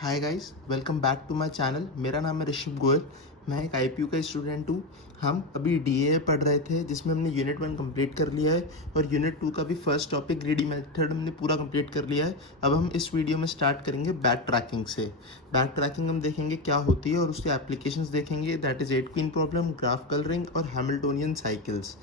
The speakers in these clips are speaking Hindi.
Hi guys, welcome back to my channel. मेरा नाम है ऋषभ गोयल। मैं एक आईपीयू का स्टूडेंट हूँ। हम अभी डीए पढ़ रहे थे जिसमें हमने यूनिट 1 कंप्लीट कर लिया है और यूनिट 2 का भी फर्स्ट टॉपिक ग्रीडी मेथड हमने पूरा कंप्लीट कर लिया है। अब हम इस वीडियो में स्टार्ट करेंगे बैक ट्रैकिंग से। बैक ट्रैकिंग हम देखेंगे क्या होती है और उसके एप्लीकेशंस देखेंगे, that is 8 queen problem, graph colouring और हैमिल्टोनियन साइकिल्स।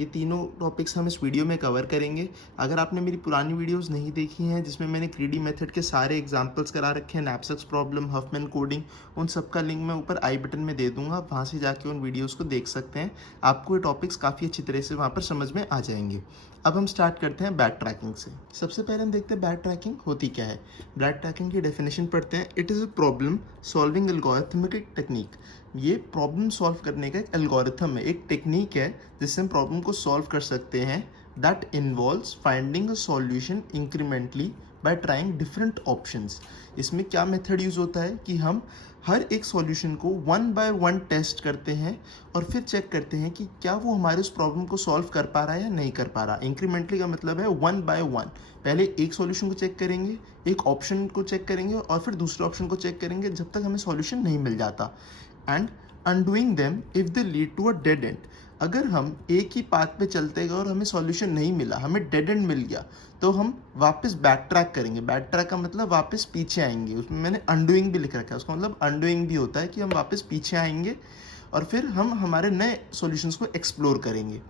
ये तीनों टॉपिक्स हम इस वीडियो में कवर करेंगे। अगर आपने मेरी पुरानी वीडियोस नहीं देखी हैं जिसमें मैंने ग्रीडी मेथड के सारे एग्जांपल्स करा रखे हैं, नैपसैक्स प्रॉब्लम, हफमैन कोडिंग, उन सब का लिंक मैं ऊपर आई बटन में दे दूंगा। वहाँ से जाके उन वीडियोस को देख सकते हैं। आपको ये टॉपिक्स काफ़ी अच्छी तरह से वहाँ पर समझ में आ जाएंगे। अब हम स्टार्ट करते हैं बैक ट्रैकिंग से। सबसे पहले हम देखते हैं बैक ट्रैकिंग होती क्या है। बैक ट्रैकिंग की डेफिनेशन पढ़ते हैं। It is a problem solving algorithmic technique. ये प्रॉब्लम सॉल्व करने का एक एल्गोरिथम है, एक टेक्निक है जिससे हम प्रॉब्लम को सॉल्व कर सकते हैं। That involves finding a solution incrementally bye trying different options. इसमें क्या मेथड यूज़ होता है कि हम हर एक सॉल्यूशन को 1 बाय 1 टेस्ट करते हैं और फिर चेक करते हैं कि क्या वो हमारे उस प्रॉब्लम को सॉल्व कर पा रहा है या नहीं कर पा रहा। इंक्रीमेंटली का मतलब है 1 बाय 1। पहले एक सॉल्यूशन को चेक करेंगे, एक ऑप्शन को चेक करेंगे और फिर दूसरे ऑप्शन को चेक करेंगे जब तक हमें सॉल्यूशन नहीं मिल जाता। And undoing them if they lead to a dead end. अगर हम एक ही पाथ पे चलते गए और हमें सॉल्यूशन नहीं मिला, हमें डेड एंड मिल गया, तो हम वापस बैक ट्रैक करेंगे। बैक ट्रैक का मतलब वापस पीछे आएंगे। उसमें मैंने अनडूइंग भी लिख रखा है, उसका मतलब अनडूइंग भी होता है कि हम वापस पीछे आएंगे और फिर हम हमारे नए सॉल्यूशंस को एक्सप्लोर करेंगे।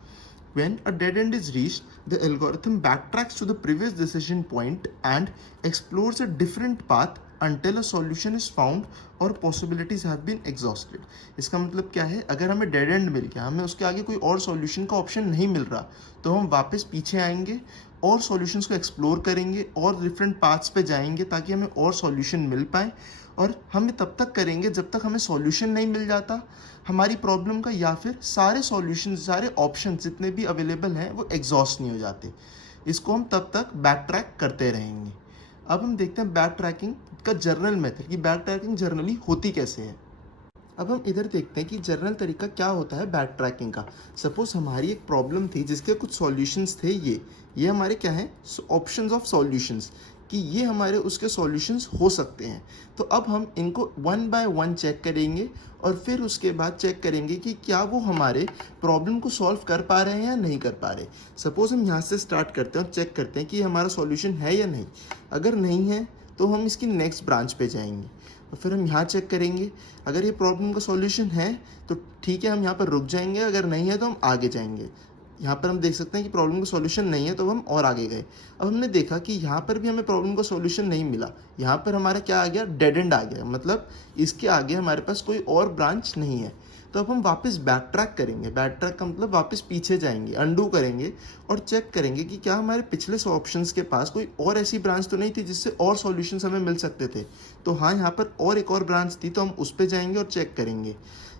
When a dead end is reached, the algorithm backtracks to the previous decision point and explores a different path until a solution is found or possibilities have been exhausted. इसका मतलब क्या है, अगर हमें डेड एंड मिल गया, हमें उसके आगे कोई और सॉल्यूशन का ऑप्शन नहीं मिल रहा, तो हम वापस पीछे आएंगे और सॉल्यूशंस को एक्सप्लोर करेंगे और डिफरेंट पाथ्स पे जाएंगे ताकि हमें और सॉल्यूशन मिल पाए। और हम तब तक करेंगे जब तक हमें सॉल्यूशन नहीं मिल जाता हमारी प्रॉब्लम का, या फिर सारे सॉल्यूशन, सारे ऑप्शन जितने भी अवेलेबल हैं वो एग्जॉस्ट नहीं हो जाते। इसको हम तब तक बैक ट्रैक करते रहेंगे। अब हम देखते हैं बैक ट्रैकिंग का जर्नल मेथड कि बैक ट्रैकिंग जर्नली होती कैसे है। अब हम इधर देखते हैं कि जनरल तरीका क्या होता है बैक ट्रैकिंग का। सपोज हमारी एक प्रॉब्लम थी जिसके कुछ सॉल्यूशंस थे। ये हमारे क्या हैं, ऑप्शंस ऑफ सॉल्यूशंस, कि ये हमारे उसके सॉल्यूशंस हो सकते हैं। तो अब हम इनको 1 बाय 1 चेक करेंगे और फिर उसके बाद चेक करेंगे कि क्या वो हमारे प्रॉब्लम को सॉल्व कर पा रहे हैं या नहीं कर पा रहे। सपोज हम यहाँ से स्टार्ट करते हैं और चेक करते हैं कि हमारा सॉल्यूशन है या नहीं। अगर नहीं है तो हम इसकी नेक्स्ट ब्रांच पे जाएंगे और फिर हम यहाँ चेक करेंगे। अगर ये प्रॉब्लम का सॉल्यूशन है तो ठीक है, हम यहाँ पर रुक जाएंगे। अगर नहीं है तो हम आगे जाएंगे। यहाँ पर हम देख सकते हैं कि प्रॉब्लम का सॉल्यूशन नहीं है तो हम और आगे गए। अब हमने देखा कि यहाँ पर भी हमें प्रॉब्लम का सॉल्यूशन नहीं मिला। यहाँ पर हमारा क्या आ गया, डेड एंड आ गया, मतलब इसके आगे हमारे पास कोई और ब्रांच नहीं है। तो अब हम वापस बैक ट्रैक करेंगे। बैक ट्रैक का मतलब वापस पीछे जाएंगे, अंडू करेंगे और चेक करेंगे कि क्या हमारे पिछले ऑप्शंस के पास कोई और ऐसी ब्रांच तो नहीं थी जिससे और सॉल्यूशंस हमें मिल सकते थे। तो हाँ, यहाँ पर और एक और ब्रांच थी, तो हम उस पर जाएंगे और चेक करेंगे।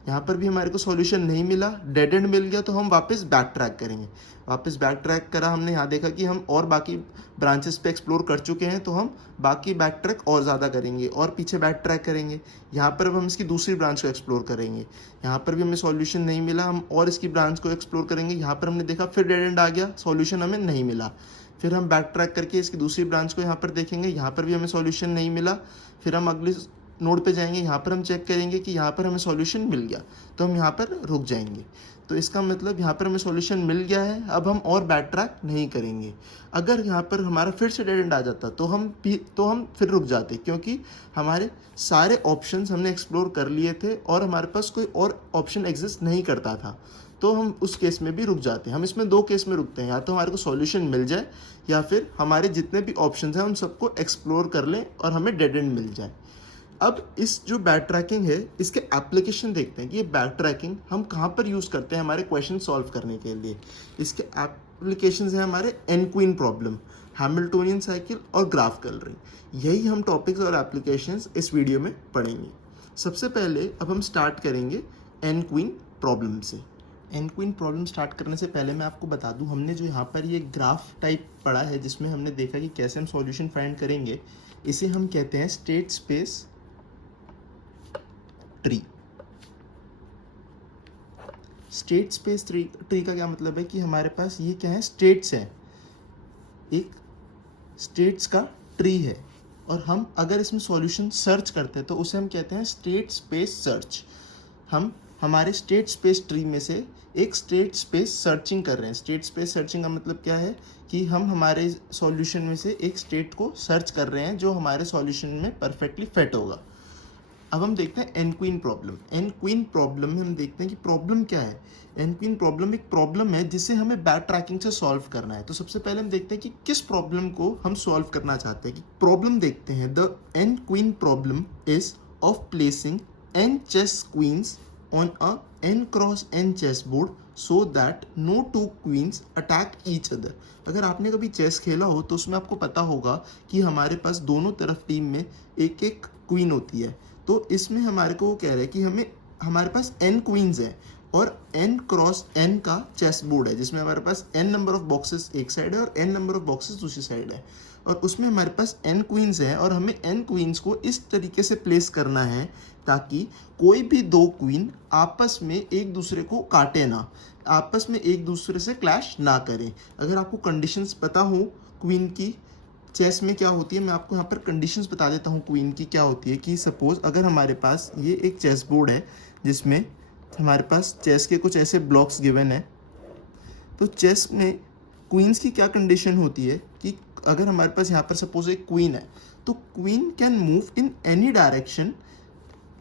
यहाँ पर भी हमारे को सॉल्यूशन नहीं मिला, डेड एंड मिल गया, तो हम वापस बैक ट्रैक करेंगे। वापस बैक ट्रैक करा हमने, यहाँ देखा कि हम और बाकी ब्रांचेस पे एक्सप्लोर कर चुके हैं, तो हम बाकी बैक ट्रैक और ज़्यादा करेंगे और पीछे बैक ट्रैक करेंगे। यहाँ पर अब हम इसकी दूसरी ब्रांच को एक्सप्लोर करेंगे। यहाँ पर भी हमें सॉल्यूशन नहीं मिला, हम और इसकी ब्रांच को एक्सप्लोर करेंगे। यहाँ पर हमने देखा फिर डेड एंड आ गया, सॉल्यूशन हमें नहीं मिला। फिर हम बैक ट्रैक करके इसकी दूसरी ब्रांच को यहाँ पर देखेंगे। यहाँ पर भी हमें सॉल्यूशन नहीं मिला। फिर हम अगले नोड पे जाएंगे, यहाँ पर हम चेक करेंगे कि यहाँ पर हमें सॉल्यूशन मिल गया, तो हम यहाँ पर रुक जाएंगे। तो इसका मतलब यहाँ पर हमें सॉल्यूशन मिल गया है, अब हम और बैक ट्रैक नहीं करेंगे। अगर यहाँ पर हमारा फिर से डेड एंड आ जाता तो हम फिर रुक जाते, क्योंकि हमारे सारे ऑप्शंस हमने एक्सप्लोर कर लिए थे और हमारे पास कोई और ऑप्शन एग्जिस्ट नहीं करता था। तो हम उस केस में भी रुक जाते हैं। हम इसमें 2 केस में रुकते हैं, या तो हमारे को सॉल्यूशन मिल जाए या फिर हमारे जितने भी ऑप्शंस हैं उन सबको एक्सप्लोर कर लें और हमें डेड एंड मिल जाए। अब इस जो बैक ट्रैकिंग है इसके एप्लीकेशन देखते हैं कि ये बैक ट्रैकिंग हम कहाँ पर यूज़ करते हैं हमारे क्वेश्चन सॉल्व करने के लिए। इसके एप्लीकेशंस हैं हमारे N queen problem, Hamiltonian cycle और ग्राफ कलरिंग। यही हम टॉपिक्स और एप्लीकेशंस इस वीडियो में पढ़ेंगे। सबसे पहले अब हम स्टार्ट करेंगे एन क्वीन प्रॉब्लम से। एन क्वीन प्रॉब्लम स्टार्ट करने से पहले मैं आपको बता दूं, हमने जो यहाँ पर ये ग्राफ टाइप पढ़ा है जिसमें हमने देखा कि कैसे हम सॉल्यूशन फाइंड करेंगे, इसे हम कहते हैं state space tree. State space tree का क्या मतलब है कि हमारे पास ये क्या है, स्टेट्स हैं, एक स्टेट्स का ट्री है और हम अगर इसमें सॉल्यूशन सर्च करते हैं तो उसे हम कहते हैं स्टेट स्पेस सर्च। हम हमारे स्टेट स्पेस ट्री में से एक स्टेट स्पेस सर्चिंग कर रहे हैं। स्टेट स्पेस सर्चिंग का मतलब क्या है कि हम हमारे सॉल्यूशन में से एक स्टेट को सर्च कर रहे हैं जो हमारे सॉल्यूशन में परफेक्टली फिट होगा। अब हम देखते हैं N queen problem. N queen problem में हम देखते हैं कि प्रॉब्लम क्या है। एन क्वीन प्रॉब्लम एक प्रॉब्लम है जिसे हमें बैक ट्रैकिंग से सॉल्व करना है। तो सबसे पहले हम देखते हैं कि किस प्रॉब्लम को हम सॉल्व करना चाहते हैं। कि प्रॉब्लम देखते हैं। The N queen problem is of placing n chess queens on a n cross n chess board so that no two queens attack each other। अगर आपने कभी चेस खेला हो तो उसमें आपको पता होगा कि हमारे पास दोनों तरफ टीम में एक एक क्वीन होती है। तो इसमें हमारे को वो कह रहा है कि हमारे पास n क्वींस है और n क्रॉस n का चेस बोर्ड है जिसमें हमारे पास n नंबर ऑफ बॉक्सेस एक साइड है और n नंबर ऑफ बॉक्सेस दूसरी साइड है। और उसमें हमारे पास n क्वींस हैं और हमें n क्वींस को इस तरीके से प्लेस करना है ताकि कोई भी दो क्वीन आपस में एक दूसरे को काटे ना, आपस में एक दूसरे से क्लैश ना करें। अगर आपको कंडीशंस पता हो क्वीन की चेस में क्या होती है, मैं आपको यहाँ पर कंडीशंस बता देता हूँ क्वीन की क्या होती है। कि सपोज अगर हमारे पास ये एक चेस बोर्ड है जिसमें हमारे पास चेस के कुछ ऐसे ब्लॉक्स गिवन है, तो चेस में क्वींस की क्या कंडीशन होती है कि अगर हमारे पास यहाँ पर सपोज एक क्वीन है तो queen can move in any direction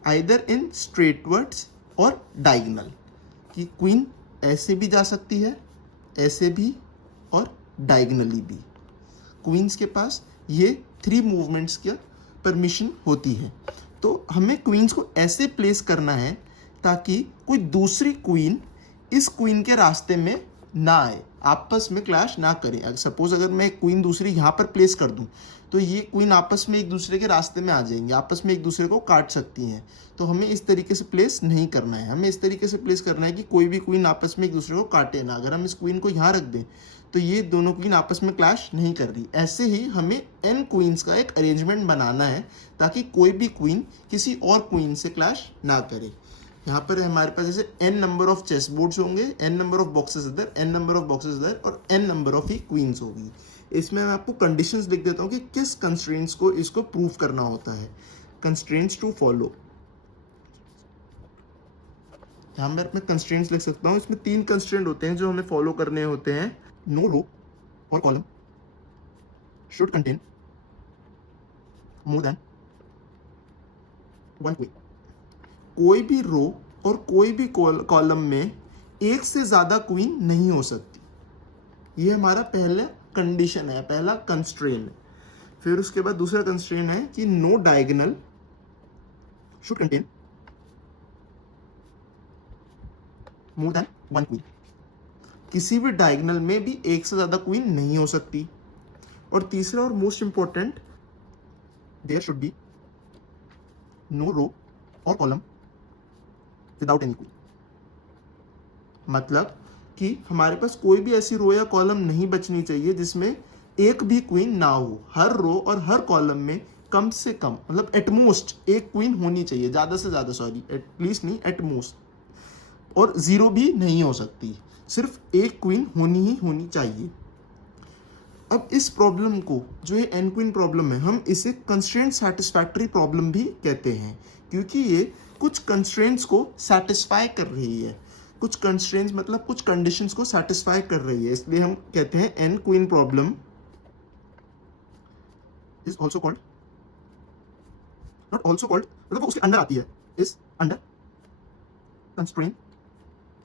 either in straightwards or diagonal. कि क्वीन ऐसे भी जा सकती है, ऐसे भी और डायगोनली भी। क्वींस के पास ये 3 मूवमेंट्स की परमिशन होती है। तो हमें क्वींस को ऐसे प्लेस करना है ताकि कोई दूसरी क्वीन इस क्वीन के रास्ते में ना आए, आपस में क्लैश ना करें। सपोज अगर मैं क्वीन दूसरी यहाँ पर प्लेस कर दूँ तो ये क्वीन आपस में एक दूसरे के रास्ते में आ जाएंगे, आपस में एक दूसरे को काट सकती हैं। तो हमें इस तरीके से प्लेस नहीं करना है। हमें इस तरीके से प्लेस करना है कि कोई भी क्वीन आपस में एक दूसरे को काटे ना। अगर हम इस क्वीन को यहाँ रख दें तो ये दोनों क्वीन आपस में क्लैश नहीं कर रही। ऐसे ही हमें n क्वींस का एक अरेंजमेंट बनाना है ताकि कोई भी क्वीन किसी और क्वीन से क्लैश ना करे। यहाँ पर हमारे पास जैसे n number of chess boards होंगे, n नंबर ऑफ बॉक्सेस इधर, n नंबर ऑफ बॉक्सेस इधर और n नंबर ऑफ ही क्वींस होगी। इसमें मैं आपको कंडीशंस लिख देता हूँ कि किस कंस्ट्रेंट्स को इसको प्रूव करना होता है। कंस्ट्रेंट्स टू फॉलो, यहाँ मैं अपने कंस्ट्रेंट्स लिख सकता हूँ। इसमें 3 कंस्ट्रेंट होते हैं जो हमें फॉलो करने होते हैं। No row or column should contain more than 1 queen. कोई भी रो और कोई भी कॉलम में एक से ज्यादा क्वीन नहीं हो सकती। ये हमारा पहला कंडीशन है, पहला कंस्ट्रेंट। फिर उसके बाद दूसरा कंस्ट्रेंट है कि no diagonal should contain more than 1 queen. किसी भी डायगोनल में भी एक से ज्यादा क्वीन नहीं हो सकती। और तीसरा और most important, there should be no row or column without any queen. मतलब कि हमारे पास कोई भी ऐसी रो या कॉलम नहीं बचनी चाहिए जिसमें एक भी क्वीन ना हो। हर रो और हर कॉलम में कम से कम, मतलब एटमोस्ट एक क्वीन होनी चाहिए, ज्यादा से ज्यादा, सॉरी एटलीस्ट नहीं, एटमोस्ट। और 0 भी नहीं हो सकती, सिर्फ एक क्वीन ही होनी चाहिए। अब इस प्रॉब्लम को, जो ये एन क्वीन प्रॉब्लम है, हम इसे कंस्ट्रेंट सैटिस्फैक्टरी प्रॉब्लम भी कहते हैं क्योंकि ये कुछ कंस्ट्रेंट्स को सेटिस्फाई कर रही है। कुछ कंस्ट्रेंट्स मतलब कुछ कंडीशंस को सेटिस्फाई कर रही है, इसलिए हम कहते हैं N queen problem is also called, not also called मतलब उसके अंडर आती है, is under constraint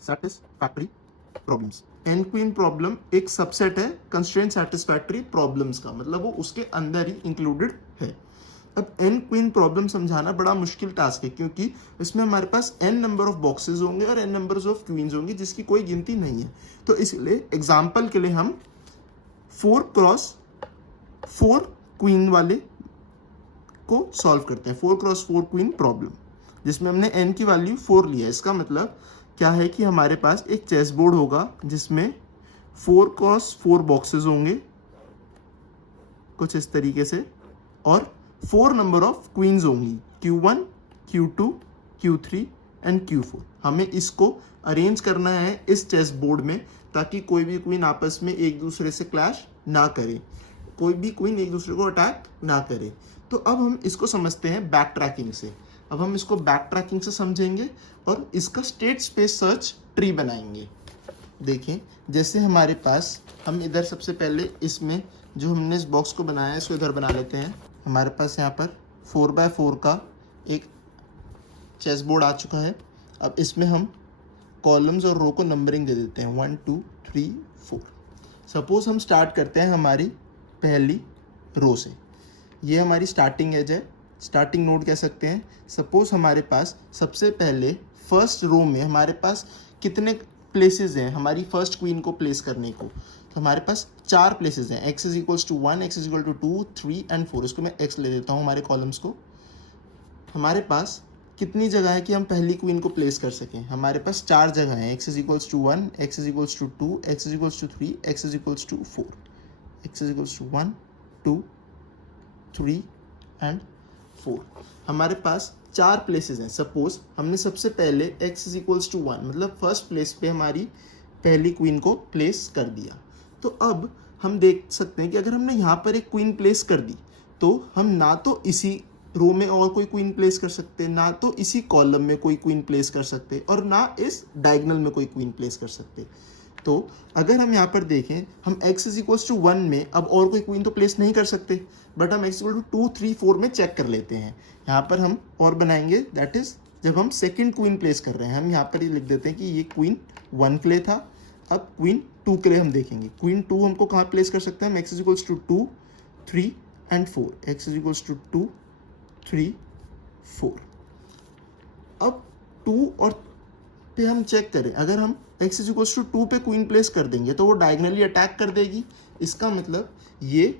satisfactory problems. N queen problem एक सबसेट है कंस्ट्रेंट सैटिस्फैक्टरी प्रॉब्लम्स का, मतलब वो उसके अंदर ही इंक्लूडेड है। अब एन क्वीन प्रॉब्लम समझाना बड़ा मुश्किल टास्क है क्योंकि इसमें हमारे पास n नंबर ऑफ बॉक्सेस होंगे और n नंबर्स ऑफ क्वींस होंगी जिसकी कोई गिनती नहीं है। तो इसलिए एग्जांपल के लिए हम 4x4 क्वीन वाले को सॉल्व करते हैं। 4x4 क्वीन प्रॉब्लम जिसमें हमने n की वैल्यू 4 लिया है। इसका मतलब क्या है कि हमारे पास एक चेस बोर्ड होगा जिसमें 4x4 बॉक्सेस होंगे कुछ इस तरीके से और 4 नंबर ऑफ क्वींस होंगी, Q1, Q2, Q3 and Q4। हमें इसको अरेंज करना है इस चेस बोर्ड में ताकि कोई भी क्वीन आपस में एक दूसरे से क्लैश ना करे, कोई भी क्वीन एक दूसरे को अटैक ना करे। तो अब हम इसको समझते हैं बैक ट्रैकिंग से। अब हम इसको बैक ट्रैकिंग से समझेंगे और इसका स्टेट स्पेस सर्च ट्री बनाएंगे। देखें, जैसे हमारे पास, हम इधर सबसे पहले इसमें जो हमने इस बॉक्स को बनाया है इसको इधर बना लेते हैं। हमारे पास यहाँ पर 4x4 का एक चेस बोर्ड आ चुका है। अब इसमें हम कॉलम्स और रो को नंबरिंग दे देते हैं 1 2 3 4। सपोज हम स्टार्ट करते हैं हमारी पहली रो से। ये हमारी स्टार्टिंग एज है, स्टार्टिंग नोड कह सकते हैं। सपोज हमारे पास सबसे पहले फर्स्ट रो में हमारे पास कितने प्लेसेस हैं हमारी फर्स्ट क्वीन को प्लेस करने को? तो हमारे पास 4 प्लेसेस हैं। x is equals to 1, x is equal to 2, 3 and 4। इसको मैं x ले देता हूँ हमारे कॉलम्स को। हमारे पास कितनी जगह है कि हम पहली क्वीन को प्लेस कर सकें? हमारे पास 4 जगह हैं। x is equals to 1, x is equals to 2, x is equals to 3, x is equals to 4। x is equals to 1 2 3 and 4। हमारे पास 4 प्लेसेस हैं। सपोज हमने सबसे पहले x इज इक्वल्स टू 1 मतलब फर्स्ट प्लेस पे हमारी पहली क्वीन को प्लेस कर दिया। तो अब हम देख सकते हैं कि अगर हमने यहाँ पर एक क्वीन प्लेस कर दी तो हम ना तो इसी रो में और कोई क्वीन प्लेस कर सकते, ना तो इसी कॉलम में कोई क्वीन प्लेस कर सकते, और ना इस डायगोनल में कोई क्वीन प्लेस कर सकते। तो अगर हम यहाँ पर देखें, हम x इज इक्वल्स टू 1 में अब और कोई क्वीन तो प्लेस नहीं कर सकते, बट हम x इक्वल टू 2 3 4 में चेक कर लेते हैं। यहाँ पर हम और बनाएंगे, दैट इज जब हम सेकेंड क्वीन प्लेस कर रहे हैं, हम यहाँ पर ये लिख देते हैं कि ये क्वीन 1 के लिए था। अब क्वीन 2 के लिए हम देखेंगे। क्वीन 2 हमको कहाँ प्लेस कर सकते हैं? हम x is equals to 2 3 and 4। x is equals to 2 3 4। अब 2 और पे हम चेक करें, अगर हम x इज इक्वल्स टू 2 पे क्वीन प्लेस कर देंगे तो वो डायगनली अटैक कर देगी। इसका मतलब ये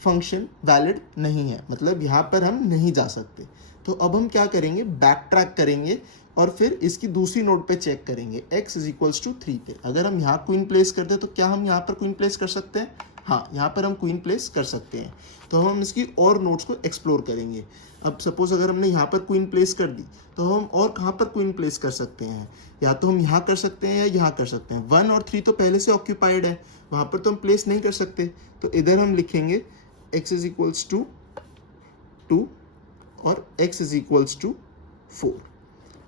फंक्शन वैलिड नहीं है, मतलब यहाँ पर हम नहीं जा सकते। तो अब हम क्या करेंगे? बैक ट्रैक करेंगे और फिर इसकी दूसरी नोड पे चेक करेंगे x इज इक्वल्स टू 3 पे। अगर हम यहाँ क्वीन प्लेस करते हैं तो क्या हम यहाँ पर क्वीन प्लेस कर सकते हैं? हाँ, यहाँ पर हम क्वीन प्लेस कर सकते हैं। तो हम इसकी और नोड्स को एक्सप्लोर करेंगे। अब सपोज अगर हमने यहाँ पर क्वीन प्लेस कर दी तो हम और कहाँ पर क्वीन प्लेस कर सकते हैं? या तो हम यहाँ कर सकते हैं या यहाँ कर सकते हैं। 1 और 3 तो पहले से ऑक्यूपाइड है, वहाँ पर तो हम प्लेस नहीं कर सकते। तो इधर हम लिखेंगे x इज इक्वल्स टू 2 और x इज इक्वल्स टू 4।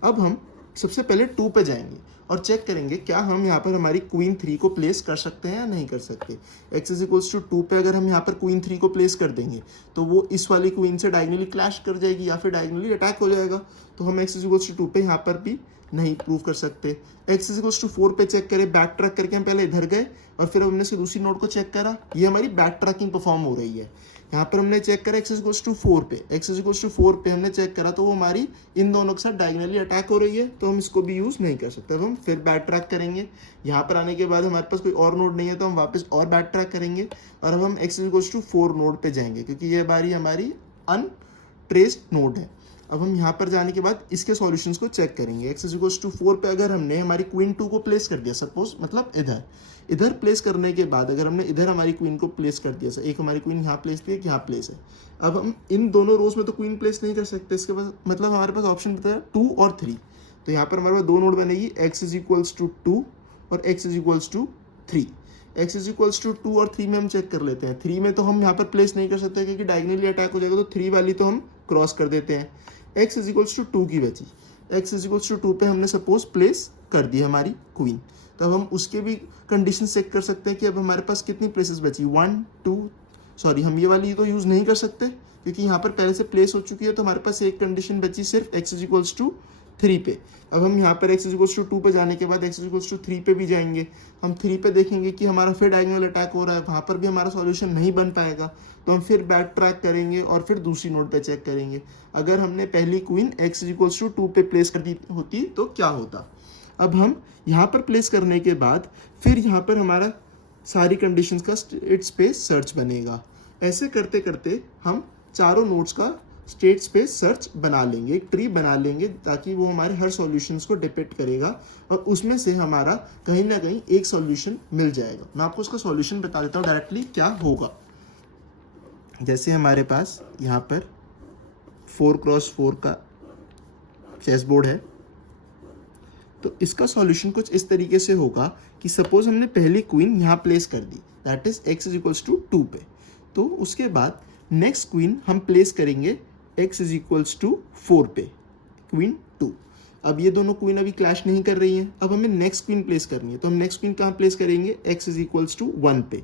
अब हम सबसे पहले 2 पे जाएंगे और चेक करेंगे क्या हम यहाँ पर हमारी क्वीन 3 को प्लेस कर सकते हैं या नहीं कर सकते। x इज इक्वल्स टू 2 पे अगर हम यहाँ पर क्वीन 3 को प्लेस कर देंगे तो वो इस वाली क्वीन से डायगनली क्लैश कर जाएगी या फिर डायगनली अटैक हो जाएगा। तो हम x इज इक्वल्स टू 2 पे यहाँ पर भी नहीं प्रूव कर सकते। x इज इक्वल्स टू 4 पे चेक करें, बैक ट्रैक करके हम पहले इधर गए और फिर हमने से दूसरी नोड को चेक करा, ये हमारी बैक ट्रैकिंग परफॉर्म हो रही है। यहाँ पर हमने चेक करा x इज इक्वल्स टू 4 पे, x इज इक्वल्स टू 4 पे हमने चेक करा तो वो हमारी इन दोनों के साथ डायगनली अटैक हो रही है, तो हम इसको भी यूज़ नहीं कर सकते। अब हम फिर बैक ट्रैक करेंगे। यहाँ पर आने के बाद हमारे पास कोई और नोड नहीं है तो हम वापस और बैक ट्रैक करेंगे और अब हम x is equals to 4 node पे जाएंगे क्योंकि ये हमारी अनट्रेस्ड नोड है। अब हम यहाँ पर जाने के बाद इसके सॉल्यूशंस को चेक करेंगे। x इज इक्वल्स टू 4 पे अगर हमने हमारी क्वीन 2 को प्लेस कर दिया, सपोज मतलब इधर प्लेस करने के बाद अगर हमने इधर हमारी क्वीन को प्लेस कर दिया, एक हमारी क्वीन यहाँ प्लेस थी, एक यहाँ प्लेस है। अब हम इन दोनों रोज में तो क्वीन प्लेस नहीं कर सकते, इसके बाद मतलब हमारे पास ऑप्शन बताया 2 और 3। तो यहाँ पर हमारे पास 2 नोड बनेगी, x इज इक्वल्स टू 2 और x is equals to 3। x is equals to 2 और 3 में हम चेक कर लेते हैं। 3 में तो हम यहाँ पर प्लेस नहीं कर सकते क्योंकि डायगनली अटैक हो जाएगा, तो 3 वाली तो हम क्रॉस कर देते हैं। x इज इक्वल्स टू 2 की बची, x इज इक्वल्स टू 2 पे हमने सपोज प्लेस कर दी हमारी क्वीन। तब हम उसके भी कंडीशन चेक कर सकते हैं कि अब हमारे पास कितनी प्लेसेस बची, 1 2 सॉरी हम ये वाली तो यूज़ नहीं कर सकते क्योंकि यहाँ पर पहले से प्लेस हो चुकी है, तो हमारे पास एक कंडीशन बची सिर्फ x इज इक्वल्स टू 3 पे। अब हम यहाँ पर x इज इक्वल्स टू 2 पे जाने के बाद x इज इक्वल्स टू 3 पे भी जाएंगे। हम 3 पे देखेंगे कि हमारा फिर डायगोनल अटैक हो रहा है, वहाँ पर भी हमारा सॉल्यूशन नहीं बन पाएगा, तो हम फिर बैक ट्रैक करेंगे और फिर दूसरी नोड पे चेक करेंगे। अगर हमने पहली queen x is equals to 2 पे प्लेस कर दी होती तो क्या होता। अब हम यहाँ पर प्लेस करने के बाद फिर यहाँ पर हमारा सारी कंडीशंस का स्टेट स्पेस सर्च बनेगा। ऐसे करते करते हम चारों नोड्स का स्टेट स्पेस सर्च बना लेंगे, एक ट्री बना लेंगे ताकि वो हमारे हर सॉल्यूशंस को डिपेक्ट करेगा और उसमें से हमारा कहीं ना कहीं एक सॉल्यूशन मिल जाएगा। मैं आपको उसका सॉल्यूशन बता देता हूँ डायरेक्टली क्या होगा। जैसे हमारे पास यहाँ पर 4x4 का चेस बोर्ड है, तो इसका सॉल्यूशन कुछ इस तरीके से होगा कि सपोज हमने पहली क्वीन यहाँ प्लेस कर दी, that is x is equals to 2 पे। तो उसके बाद नेक्स्ट क्वीन हम प्लेस करेंगे x इज इक्वल्स टू 4 पे, क्वीन 2। अब ये दोनों क्वीन अभी क्लैश नहीं कर रही हैं, अब हमें नेक्स्ट क्वीन प्लेस करनी है, तो हम नेक्स्ट क्वीन कहाँ प्लेस करेंगे, x इज इक्वल्स टू 1 पे।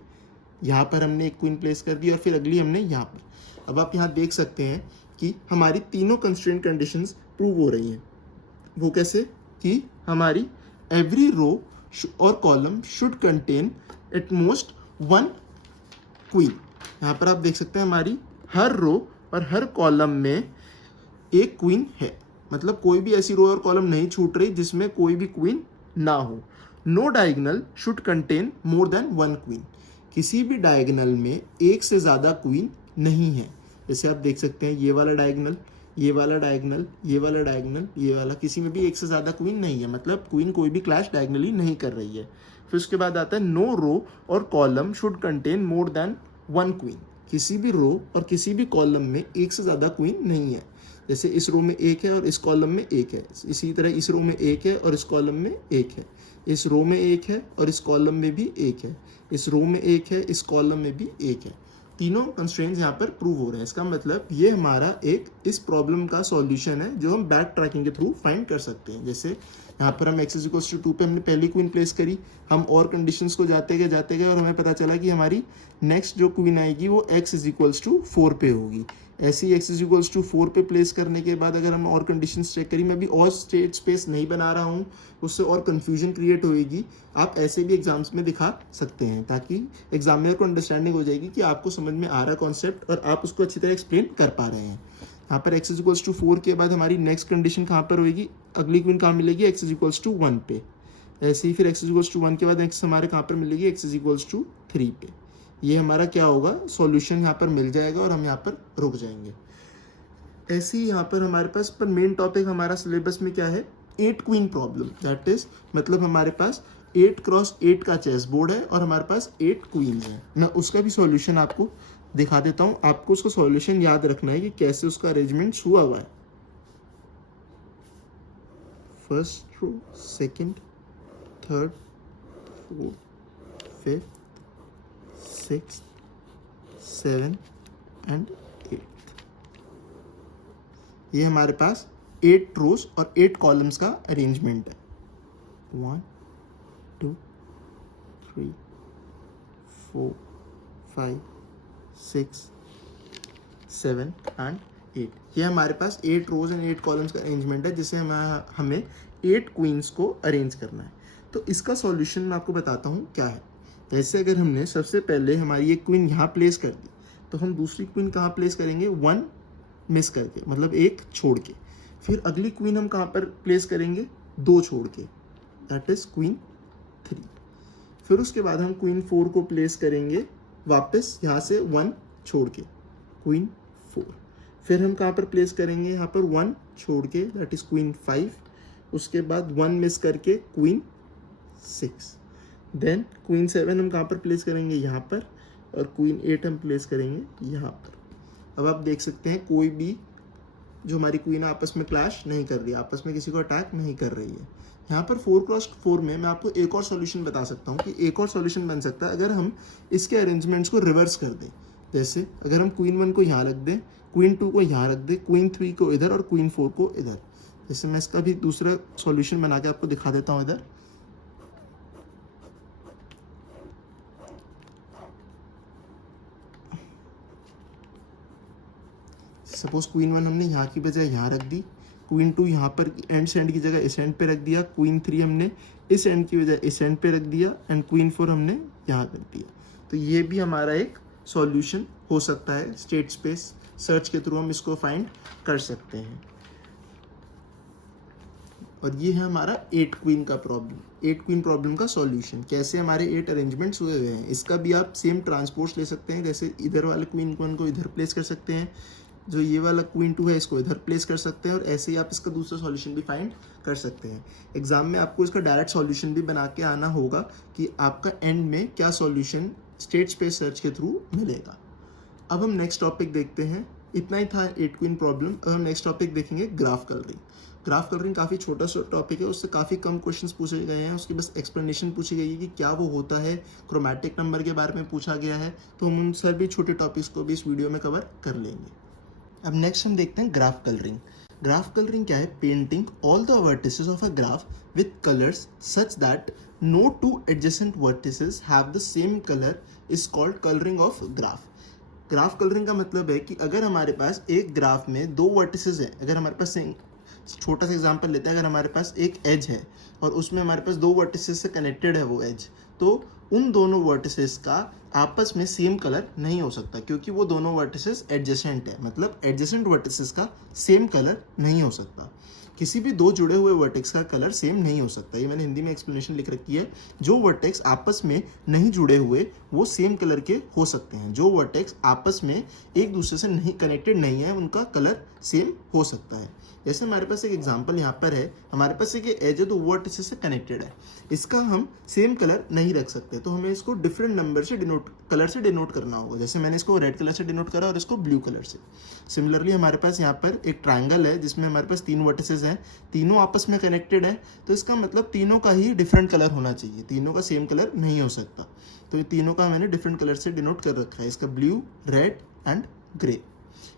यहाँ पर हमने एक क्वीन प्लेस कर दी और फिर अगली हमने यहाँ पर। अब आप यहाँ देख सकते हैं कि हमारी तीनों कंस्ट्रेंट कंडीशंस प्रूव हो रही हैं। वो कैसे कि हमारी every row or column should contain at most 1 queen. यहाँ पर आप देख सकते हैं हमारी हर रो और हर कॉलम में एक क्वीन है, मतलब कोई भी ऐसी रो और कॉलम नहीं छूट रही जिसमें कोई भी क्वीन ना हो। No diagonal should contain more than 1 queen. किसी भी डायगोनल में एक से ज़्यादा क्वीन नहीं है। जैसे आप देख सकते हैं ये वाला डायगोनल, ये वाला डायगोनल, ये वाला डायगोनल, ये वाला, किसी में भी एक से ज़्यादा क्वीन नहीं है, मतलब क्वीन कोई भी क्लैश डायगोनली नहीं कर रही है। फिर उसके बाद आता है no row or column should contain more than 1 queen. किसी भी रो और किसी भी कॉलम में एक से ज़्यादा क्वीन नहीं है। जैसे इस रो में एक है और इस कॉलम में एक है, इसी तरह इस रो में एक है और इस कॉलम में एक है, इस रो में एक है और इस कॉलम में भी एक है, इस रो में एक है, इस कॉलम में भी एक है। तीनों कंस्ट्रेंट्स यहाँ पर प्रूव हो रहे हैं। इसका मतलब ये हमारा एक इस प्रॉब्लम का सॉल्यूशन है जो हम बैक ट्रैकिंग के थ्रू फाइंड कर सकते हैं। जैसे यहाँ पर हम x इज इक्वल्स टू 2 पे हमने पहली क्वीन प्लेस करी, हम और कंडीशंस को जाते गए और हमें पता चला कि हमारी नेक्स्ट जो क्वीन आएगी वो x इज इक्वल्स टू 4 पे होगी। ऐसे ही x इज इक्वल्स टू 4 पे प्लेस करने के बाद अगर हम और कंडीशंस चेक करी, मैं अभी और स्टेट स्पेस नहीं बना रहा हूँ, उससे और कन्फ्यूजन क्रिएट होएगी। आप ऐसे भी एग्जाम्स में दिखा सकते हैं ताकि एग्जामिनर को अंडरस्टैंडिंग हो जाएगी कि आपको समझ में आ रहा कॉन्सेप्ट और आप उसको अच्छी तरह एक्सप्लेन कर पा रहे हैं। यहाँ पर x इज इक्वल्स टू 4 के बाद हमारी नेक्स्ट कंडीशन कहाँ पर होगी, अगली क्वीन कहाँ मिलेगी, x इज इक्वल्स टू 1 पे। ऐसे ही फिर x इज इक्वल्स टू 1 के बाद नेक्स्ट हमारे कहाँ पर मिलेगी, x इज इक्वल्स टू 3 पे। ये हमारा क्या होगा, सॉल्यूशन यहाँ पर मिल जाएगा और हम यहाँ पर रुक जाएंगे। ऐसे ही यहाँ पर हमारे पास पर मेन टॉपिक हमारा सिलेबस में क्या है, 8 क्वीन प्रॉब्लम। दैट इज मतलब हमारे पास 8x8 का चेस बोर्ड है और हमारे पास 8 क्वींस हैं। मैं उसका भी सॉल्यूशन आपको दिखा देता हूँ, आपको उसका सॉल्यूशन याद रखना है कि कैसे उसका अरेंजमेंट हुआ हुआ है। First row, second, third, fourth, fifth, 6th, 7th and 8th। ये हमारे पास 8 रोज और 8 कॉलम्स का अरेंजमेंट है। 1 2 3 4 5 6 7 एंड 8। ये हमारे पास 8 रोज एंड 8 कॉलम्स का अरेंजमेंट है जिसे हमें 8 क्वींस को अरेंज करना है। तो इसका सॉल्यूशन मैं आपको बताता हूँ क्या है। जैसे अगर हमने सबसे पहले हमारी एक क्वीन यहाँ प्लेस कर दी, तो हम दूसरी क्वीन कहाँ प्लेस करेंगे, 1 मिस करके, मतलब 1 छोड़ के। फिर अगली क्वीन हम कहाँ पर प्लेस करेंगे, 2 छोड़ के, दैट इज क्वीन 3। फिर उसके बाद हम क्वीन 4 को प्लेस करेंगे वापस यहाँ से 1 छोड़ के, क्वीन 4। फिर हम कहाँ पर प्लेस करेंगे, यहाँ पर 1 छोड़ के, दैट इज क्वीन 5। उसके बाद 1 मिस करके क्वीन 6। देन क्वीन 7 हम कहाँ पर प्लेस करेंगे, यहाँ पर, और क्वीन 8 हम प्लेस करेंगे यहाँ पर। अब आप देख सकते हैं कोई भी जो हमारी क्वीन आपस में क्लैश नहीं कर रही है, आपस में किसी को अटैक नहीं कर रही है। यहाँ पर 4x4 में मैं आपको एक और सॉल्यूशन बता सकता हूँ कि एक और सॉल्यूशन बन सकता है अगर हम इसके अरेंजमेंट्स को रिवर्स कर दें। जैसे अगर हम क्वीन 1 को यहाँ रख दें, क्वीन 2 को यहाँ रख दें, क्वीन 3 को इधर और क्वीन 4 को इधर। जैसे मैं इसका भी दूसरा सॉल्यूशन बना के आपको दिखा देता हूँ इधर। सपोज क्वीन 1 हमने यहाँ की बजाय यहाँ रख दी, क्वीन 2 यहाँ पर एंड से एंड की जगह इस एंड पे रख दिया, क्वीन 3 हमने इस एंड की बजाय इस एंड पे रख दिया, एंड क्वीन 4 हमने यहाँ रख दिया। तो ये भी हमारा एक सॉल्यूशन हो सकता है। स्टेट स्पेस सर्च के थ्रू हम इसको फाइंड कर सकते हैं। और ये है हमारा 8 क्वीन का प्रॉब्लम। 8 क्वीन प्रॉब्लम का सॉल्यूशन, कैसे हमारे 8 अरेंजमेंट्स हुए हुए हैं। इसका भी आप सेम ट्रांसपोर्ट ले सकते हैं, जैसे इधर वाले क्वीन 1 को इधर प्लेस कर सकते हैं, जो ये वाला क्वीन 2 है इसको इधर प्लेस कर सकते हैं, और ऐसे ही आप इसका दूसरा सॉल्यूशन भी फाइंड कर सकते हैं। एग्जाम में आपको इसका डायरेक्ट सॉल्यूशन भी बना के आना होगा कि आपका एंड में क्या सॉल्यूशन स्टेट स्पेस सर्च के थ्रू मिलेगा। अब हम नेक्स्ट टॉपिक देखते हैं, इतना ही था 8 क्वीन प्रॉब्लम। अब हम नेक्स्ट टॉपिक देखेंगे ग्राफ कलरिंग। ग्राफ कलरिंग काफ़ी छोटा सा टॉपिक है, उससे काफ़ी कम क्वेश्चंस पूछे गए हैं, उसकी बस एक्सप्लेनेशन पूछी गई है कि क्या वो होता है, क्रोमैटिक नंबर के बारे में पूछा गया है। तो हम उन सभी छोटे टॉपिक्स को भी इस वीडियो में कवर कर लेंगे। अब नेक्स्ट हम देखते हैं ग्राफ कलरिंग। ग्राफ कलरिंग क्या है? Painting all the vertices of a graph with colours such that no two adjacent vertices have the same colour is called colouring of graph. Graph colouring का मतलब है कि अगर हमारे पास एक ग्राफ में दो वर्टिसेस हैं, अगर हमारे पास छोटा सा एग्जांपल लेते हैं, अगर हमारे पास एक एज है और उसमें हमारे पास दो वर्टिसेस से कनेक्टेड है वो एज, तो उन दोनों वर्टिसेस का आपस में सेम कलर नहीं हो सकता, क्योंकि वो दोनों वर्टिसेस एडजेसेंट है। मतलब एडजेसेंट वर्टिसेस का सेम कलर नहीं हो सकता। किसी भी दो जुड़े हुए वर्टेक्स का कलर सेम नहीं हो सकता। ये मैंने हिंदी में एक्सप्लेनेशन लिख रखी है। जो वर्टेक्स आपस में नहीं जुड़े हुए वो सेम कलर के हो सकते हैं। जो वर्टेक्स आपस में एक दूसरे से नहीं कनेक्टेड नहीं है उनका कलर सेम हो सकता है। जैसे हमारे पास एक एग्जांपल यहाँ पर है, हमारे पास एक एज है तो वर्टिसेस से कनेक्टेड है, इसका हम सेम कलर नहीं रख सकते, तो हमें इसको डिफरेंट नंबर से कलर से डिनोट करना होगा। जैसे मैंने इसको रेड कलर से डिनोट करा और इसको ब्लू कलर से। सिमिलरली हमारे पास यहाँ पर एक ट्राइंगल है जिसमें हमारे पास तीन वर्टिसेस हैं, तीनों आपस में कनेक्टेड है, तो इसका मतलब तीनों का ही डिफरेंट कलर होना चाहिए, तीनों का सेम कलर नहीं हो सकता। तो ये तीनों का मैंने डिफरेंट कलर से डिनोट कर रखा है, इसका ब्लू, रेड एंड ग्रे।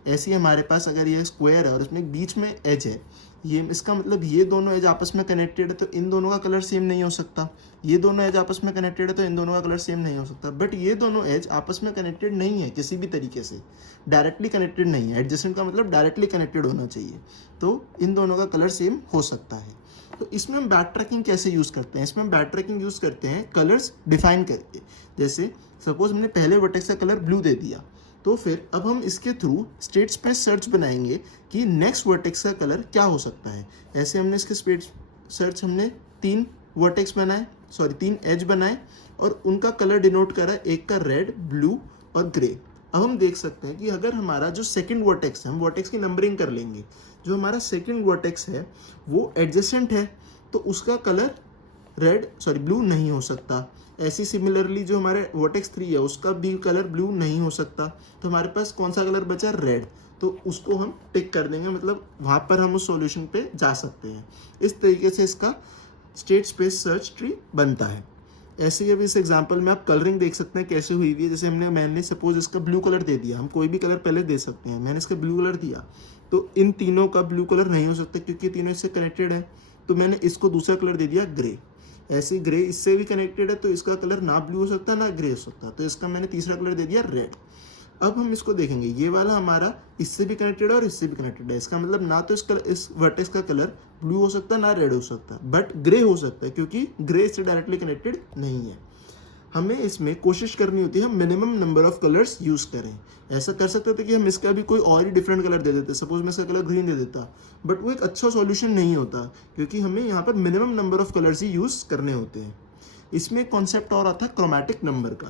ऐसे ही हमारे पास अगर ये स्क्वायर है और इसमें बीच में एज है, ये इसका मतलब ये दोनों एज आपस में कनेक्टेड है तो इन दोनों का कलर सेम नहीं हो सकता। ये दोनों एज आपस में कनेक्टेड है तो इन दोनों का कलर सेम नहीं हो सकता। बट ये दोनों एज आपस में कनेक्टेड नहीं है किसी भी तरीके से, डायरेक्टली कनेक्टेड नहीं है। एडजेसेंट का मतलब डायरेक्टली कनेक्टेड होना चाहिए, तो इन दोनों का कलर सेम हो सकता है। तो इसमें हम बैक ट्रैकिंग कैसे यूज़ करते हैं? इसमें हम बैक ट्रैकिंग यूज़ करते हैं कलर्स डिफाइन करके। जैसे सपोज हमने पहले वर्टेक्स का कलर ब्लू दे दिया, तो फिर अब हम इसके थ्रू स्टेट स्पेस सर्च बनाएंगे कि नेक्स्ट वर्टेक्स का कलर क्या हो सकता है। ऐसे हमने इसके स्पेस सर्च हमने तीन वर्टेक्स बनाए, तीन एज बनाए और उनका कलर डिनोट करा, एक का रेड, ब्लू और ग्रे। अब हम देख सकते हैं कि अगर हमारा जो सेकंड वर्टेक्स है, हम वर्टेक्स की नंबरिंग कर लेंगे, जो हमारा सेकंड वर्टेक्स है वो एडजेसेंट है तो उसका कलर ब्लू नहीं हो सकता। ऐसी सिमिलरली जो हमारे वर्टेक्स 3 है उसका भी कलर ब्लू नहीं हो सकता। तो हमारे पास कौन सा कलर बचा? रेड। तो उसको हम टिक कर देंगे, मतलब वहाँ पर हम उस सॉल्यूशन पे जा सकते हैं। इस तरीके से इसका स्टेट स्पेस सर्च ट्री बनता है। ऐसे ही अभी इस एग्जांपल में आप कलरिंग देख सकते हैं कैसे हुई हुई है। जैसे मैंने सपोज इसका ब्लू कलर दे दिया, हम कोई भी कलर पहले दे सकते हैं, मैंने इसका ब्लू कलर दिया तो इन तीनों का ब्लू कलर नहीं हो सकता क्योंकि तीनों इससे कनेक्टेड है। तो मैंने इसको दूसरा कलर दे दिया ग्रे। ऐसे ग्रे इससे भी कनेक्टेड है तो इसका कलर ना ब्लू हो सकता ना ग्रे हो सकता, तो इसका मैंने तीसरा कलर दे दिया रेड। अब हम इसको देखेंगे, ये वाला हमारा इससे भी कनेक्टेड है और इससे भी कनेक्टेड है, इसका मतलब ना तो इस वर्टेक्स का कलर ब्लू हो सकता ना रेड हो सकता, बट ग्रे हो सकता है क्योंकि ग्रे इससे डायरेक्टली कनेक्टेड नहीं है। हमें इसमें कोशिश करनी होती है हम minimum number of colours use करें। ऐसा कर सकते थे कि हम इसका भी कोई और ही डिफरेंट कलर दे देते, सपोज मैं इसका कलर ग्रीन दे देता, बट वो एक अच्छा सॉल्यूशन नहीं होता क्योंकि हमें यहाँ पर minimum number of colours he use करने होते हैं। इसमें एक कॉन्सेप्ट और आता है क्रोमैटिक नंबर का।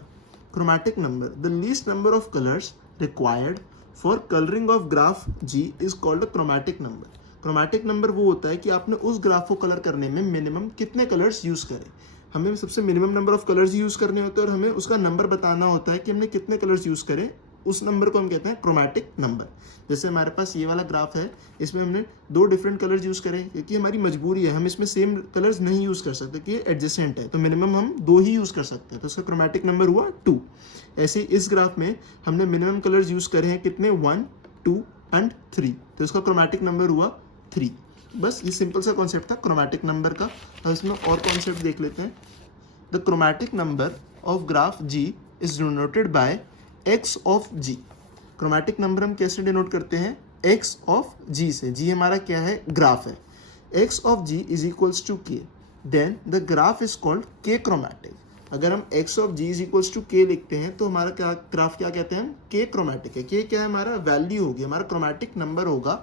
Chromatic number, the least number of colours required for colouring of graph ji is called a chromatic number. Chromatic number वो होता है कि आपने उस ग्राफ को कलर करने में मिनिमम कितने कलर्स यूज़ करें। हमें सबसे minimum number of colours use करने होते हैं और हमें उसका नंबर बताना होता है कि हमने कितने कलर्स यूज़ करें, उस नंबर को हम कहते हैं क्रोमैटिक नंबर। जैसे हमारे पास ये वाला ग्राफ है, इसमें हमने दो डिफरेंट कलर्स यूज़ करें क्योंकि हमारी मजबूरी है, हम इसमें सेम कलर्स नहीं यूज़ कर सकते कि एडजेसेंट है, तो मिनिमम हम दो ही यूज़ कर सकते हैं, तो इसका क्रोमैटिक नंबर हुआ 2। ऐसे इस ग्राफ में हमने मिनिमम कलर्स यूज़ करे हैं कितने, 1, 2 एंड 3, तो इसका क्रोमैटिक नंबर हुआ 3। बस ये सिंपल सा कॉन्सेप्ट था क्रोमैटिक नंबर का। अब इसमें और कॉन्सेप्ट देख लेते हैं। The chromatic number of graph G is denoted by x of G. Chromatic number हम कैसे डिनोट करते हैं? x of G से। G हमारा क्या है? ग्राफ है। x of G is equals to k. Then the graph is called k chromatic. अगर हम x of G is equals to k लिखते हैं तो हमारा क्या ग्राफ क्या कहते हैं? k chromatic है। k क्या है? हमारा वैल्यू होगी, हमारा क्रोमैटिक नंबर होगा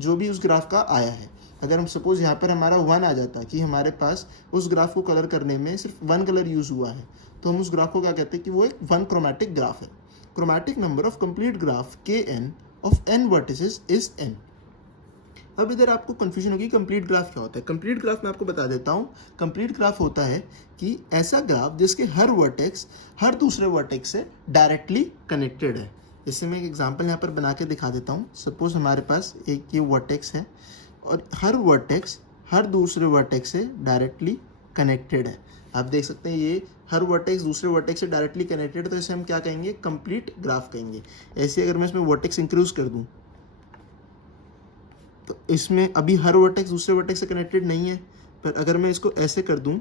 जो भी उस ग्राफ का आया है। अगर हम सपोज यहाँ पर हमारा 1 आ जाता कि हमारे पास उस ग्राफ को कलर करने में सिर्फ 1 कलर यूज़ हुआ है, तो हम उस ग्राफ को क्या कहते हैं कि वो एक 1 क्रोमैटिक ग्राफ है। Chromatic number of complete graph kn of n vertices is n। अब इधर आपको कन्फ्यूजन होगी कंप्लीट ग्राफ क्या होता है। कंप्लीट ग्राफ मैं आपको बता देता हूँ। कंप्लीट ग्राफ होता है कि ऐसा ग्राफ जिसके हर वर्टेक्स हर दूसरे वर्टेक्स से डायरेक्टली कनेक्टेड है। इससे मैं एक एग्जांपल यहाँ पर बना के दिखा देता हूँ। सपोज हमारे पास एक ये वर्टेक्स है और हर वर्टेक्स हर दूसरे वर्टेक्स से डायरेक्टली कनेक्टेड है। आप देख सकते हैं ये हर वर्टेक्स दूसरे वर्टेक्स से डायरेक्टली कनेक्टेड है, तो इसे हम क्या कहेंगे, कंप्लीट ग्राफ कहेंगे। ऐसे अगर मैं इसमें वर्टेक्स इंक्रीज कर दूँ तो इसमें अभी हर वर्टेक्स दूसरे वर्टेक्स से कनेक्टेड नहीं है, पर अगर मैं इसको ऐसे कर दूं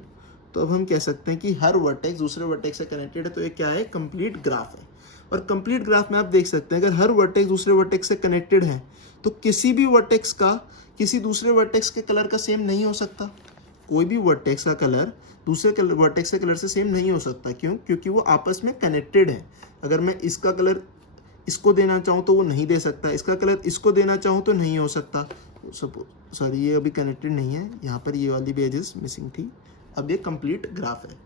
तो अब हम कह सकते हैं कि हर वर्टेक्स दूसरे वर्टेक्स से कनेक्टेड है, तो ये क्या है, कंप्लीट ग्राफ है। और कंप्लीट ग्राफ में आप देख सकते हैं अगर हर वर्टेक्स दूसरे वर्टेक्स से कनेक्टेड है तो किसी भी वर्टेक्स का किसी दूसरे वर्टेक्स के कलर का सेम नहीं हो सकता। कोई भी वर्टेक्स का कलर दूसरे वर्टेक्स के कलर से सेम नहीं हो सकता। क्यों? क्योंकि वो आपस में कनेक्टेड है। अगर मैं इसका कलर इसको देना चाहूँ तो वो नहीं दे सकता, इसका कलर इसको देना चाहूँ तो नहीं हो सकता। सपोज सॉरी ये अभी कनेक्टेड नहीं है, यहाँ पर ये वाली भी एजेस मिसिंग थी। अब ये कंप्लीट ग्राफ है।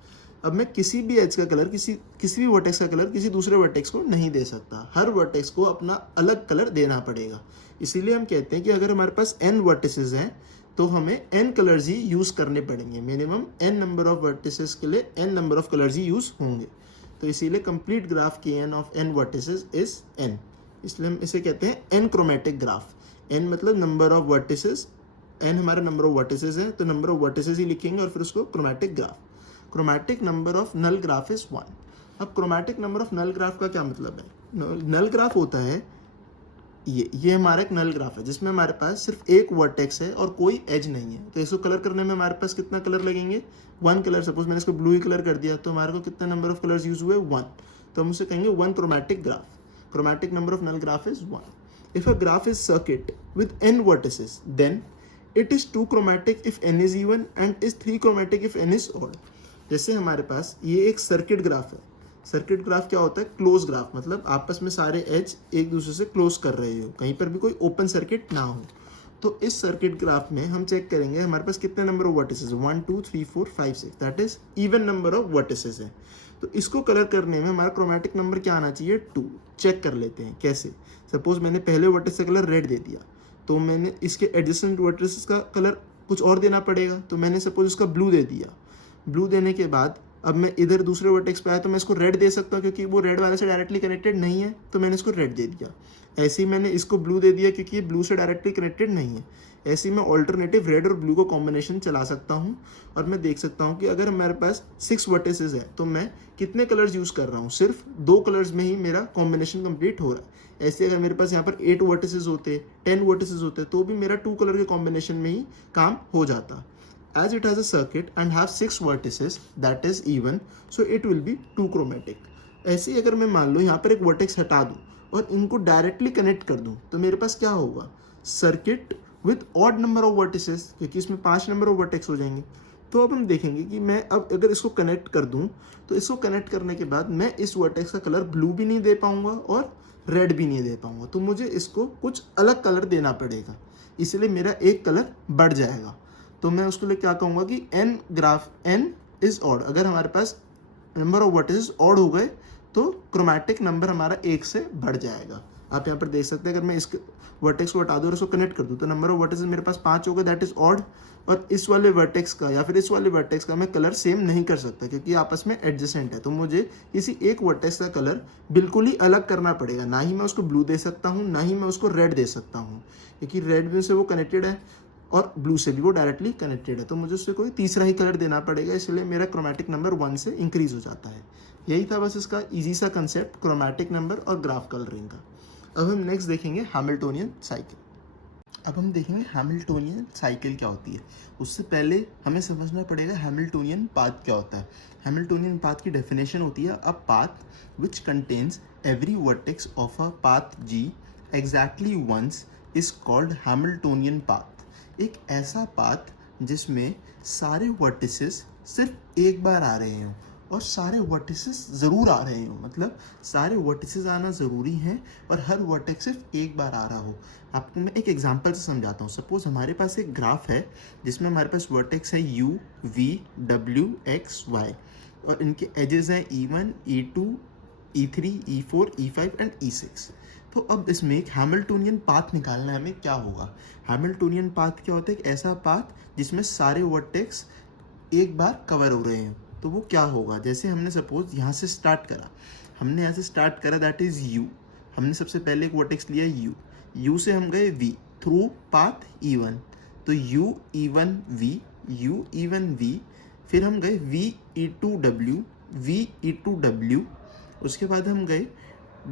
अब मैं किसी भी एज का कलर किसी भी वर्टेक्स का कलर किसी दूसरे वर्टेक्स को नहीं दे सकता। हर वर्टेक्स को अपना अलग कलर देना पड़ेगा। इसीलिए हम कहते हैं कि अगर हमारे पास n वर्टिसेस हैं तो हमें n कलर्स ही यूज़ करने पड़ेंगे। Minimum n number of vertices के लिए n number of colours he use होंगे। तो इसीलिए कंप्लीट ग्राफ की n of n vertices is n। इसलिए हम इसे कहते हैं n क्रोमेटिक ग्राफ। n मतलब नंबर ऑफ वर्टिसेस, n हमारा नंबर ऑफ वर्टिसेस है तो नंबर ऑफ वर्टिसेस ही लिखेंगे और फिर उसको chromatic graph. Chromatic number of null graph is 1। अब chromatic number of null graph का क्या मतलब है? नल ग्राफ होता है ये हमारा एक नल ग्राफ है जिसमें हमारे पास सिर्फ एक वर्टेक्स है और कोई एज नहीं है। तो इसको कलर करने में हमारे पास कितना कलर लगेंगे? 1 कलर। सपोज मैंने इसको ब्लू ही कलर कर दिया तो हमारे को कितना नंबर ऑफ कलर्स यूज हुए? 1। तो हम उसे कहेंगे 1 chromatic graph. Chromatic number of null graph is 1. If a graph is circuit with n vertices, then it is 2 chromatic if n is even and is 3 chromatic if n is odd. जैसे हमारे पास ये एक सर्किट ग्राफ है। सर्किट ग्राफ क्या होता है? क्लोज ग्राफ, मतलब आपस में सारे एज एक दूसरे से क्लोज कर रहे हो, कहीं पर भी कोई ओपन सर्किट ना हो। तो इस सर्किट ग्राफ में हम चेक करेंगे हमारे पास कितने नंबर ऑफ वर्टिसेस है, 1 2 3 4 5 6, that is even number of vertices है। तो इसको कलर करने में हमारा क्रोमेटिक नंबर क्या आना चाहिए? 2। चेक कर लेते हैं कैसे। सपोज मैंने पहले वर्टिस का कलर रेड दे दिया तो मैंने इसके एडजेसेंट वर्टिसेस का कलर कुछ और देना पड़ेगा। तो मैंने सपोज इसका ब्लू दे दिया। ब्लू देने के बाद अब मैं इधर दूसरे वर्टेक्स पे आया तो मैं इसको रेड दे सकता हूँ क्योंकि वो रेड वाले से डायरेक्टली कनेक्टेड नहीं है, तो मैंने इसको रेड दे दिया। ऐसे ही मैंने इसको ब्लू दे दिया क्योंकि ये ब्लू से डायरेक्टली कनेक्टेड नहीं है। ऐसे ही मैं ऑल्टरनेटिव रेड और ब्लू को कॉम्बिनेशन चला सकता हूँ और मैं देख सकता हूँ कि अगर हमारे पास 6 वर्टिसेस है तो मैं कितने कलर्स यूज़ कर रहा हूँ, सिर्फ 2 कलर्स में ही मेरा कॉम्बिनेशन कंप्लीट हो रहा है। ऐसे अगर मेरे पास यहाँ पर 8 वर्टिसेस होते, 10 वर्टिसेस होते तो भी मेरा 2 कलर के कॉम्बिनेशन में ही काम हो जाता। As it has a circuit and have 6 vertices that is even, so it will be 2 chromatic. ऐसे ही अगर मैं मान लो यहाँ पर एक वर्टेक्स हटा दूँ और इनको डायरेक्टली कनेक्ट कर दूँ तो मेरे पास क्या होगा? Circuit with odd number of vertices, क्योंकि इसमें 5 नंबर ऑफ वर्टेक्स हो जाएंगे। तो अब हम देखेंगे कि मैं अब अगर इसको कनेक्ट कर दूँ तो इसको कनेक्ट करने के बाद मैं इस वर्टेक्स का कलर ब्लू भी नहीं दे पाऊँगा और रेड भी नहीं दे पाऊँगा, तो मुझे इसको कुछ अलग कलर देना पड़ेगा। इसलिए मेरा एक कलर बढ़ जाएगा। तो मैं उसके लिए क्या कहूँगा कि n graph n is odd. अगर हमारे पास नंबर ऑफ वर्टिसेस ऑड हो गए तो क्रोमेटिक नंबर हमारा 1 से बढ़ जाएगा। आप यहाँ पर देख सकते हैं अगर मैं इस वर्टेक्स को हटा दूँ और इसको कनेक्ट कर दूँ तो नंबर ऑफ वर्टिसेस मेरे पास 5 हो गए, दैट इज ऑड। और इस वाले वर्टेक्स का या फिर इस वाले वर्टेक्स का मैं कलर सेम नहीं कर सकता क्योंकि आपस में एडजेसेंट है। तो मुझे किसी एक वर्टेक्स का कलर बिल्कुल ही अलग करना पड़ेगा। ना ही मैं उसको ब्लू दे सकता हूँ, ना ही मैं उसको रेड दे सकता हूँ, क्योंकि रेड में से वो कनेक्टेड है और ब्लू से भी वो डायरेक्टली कनेक्टेड है। तो मुझे उससे कोई तीसरा ही कलर देना पड़ेगा, इसलिए मेरा क्रोमेटिक नंबर 1 से इंक्रीज हो जाता है। यही था बस इसका इजी सा कंसेप्ट क्रोमेटिक नंबर और ग्राफ कलरिंग का। अब हम नेक्स्ट देखेंगे हैमिल्टोनियन साइकिल। अब हम देखेंगे हैमिल्टोनियन साइकिल क्या होती है। उससे पहले हमें समझना पड़ेगा हैमिल्टोनियन पाथ क्या होता है। हैमिल्टोनियन पाथ की डेफिनेशन होती है a path which contains every vertex of a path G exactly once is called Hamiltonian path. एक ऐसा पाथ जिसमें सारे वर्टिसेस सिर्फ एक बार आ रहे हों और सारे वर्टिसेस ज़रूर आ रहे हों, मतलब सारे वर्टिसेस आना ज़रूरी हैं और हर वर्टेक्स सिर्फ एक बार आ रहा हो। आपको मैं एक एग्जांपल से समझाता हूँ। सपोज हमारे पास एक ग्राफ है जिसमें हमारे पास वर्टेक्स है u, v, w, x, y और इनके एजेस हैं e1, e2, e3, e4, e5 and e6। तो अब इसमें एक हैमिल्टोनियन पाथ निकालना है। हमें क्या होगा? हैमिल्टोनियन पाथ क्या होता है? एक ऐसा पाथ जिसमें सारे वर्टेक्स एक बार कवर हो रहे हैं। तो वो क्या होगा? जैसे हमने सपोज यहाँ से स्टार्ट करा, दैट इज़ u। हमने सबसे पहले एक वर्टेक्स लिया यू, यू से हम गए वी थ्रू पाथ E1, तो you E1 we, you E1 we, फिर हम गए we E2 W, we E2 W, उसके बाद हम गए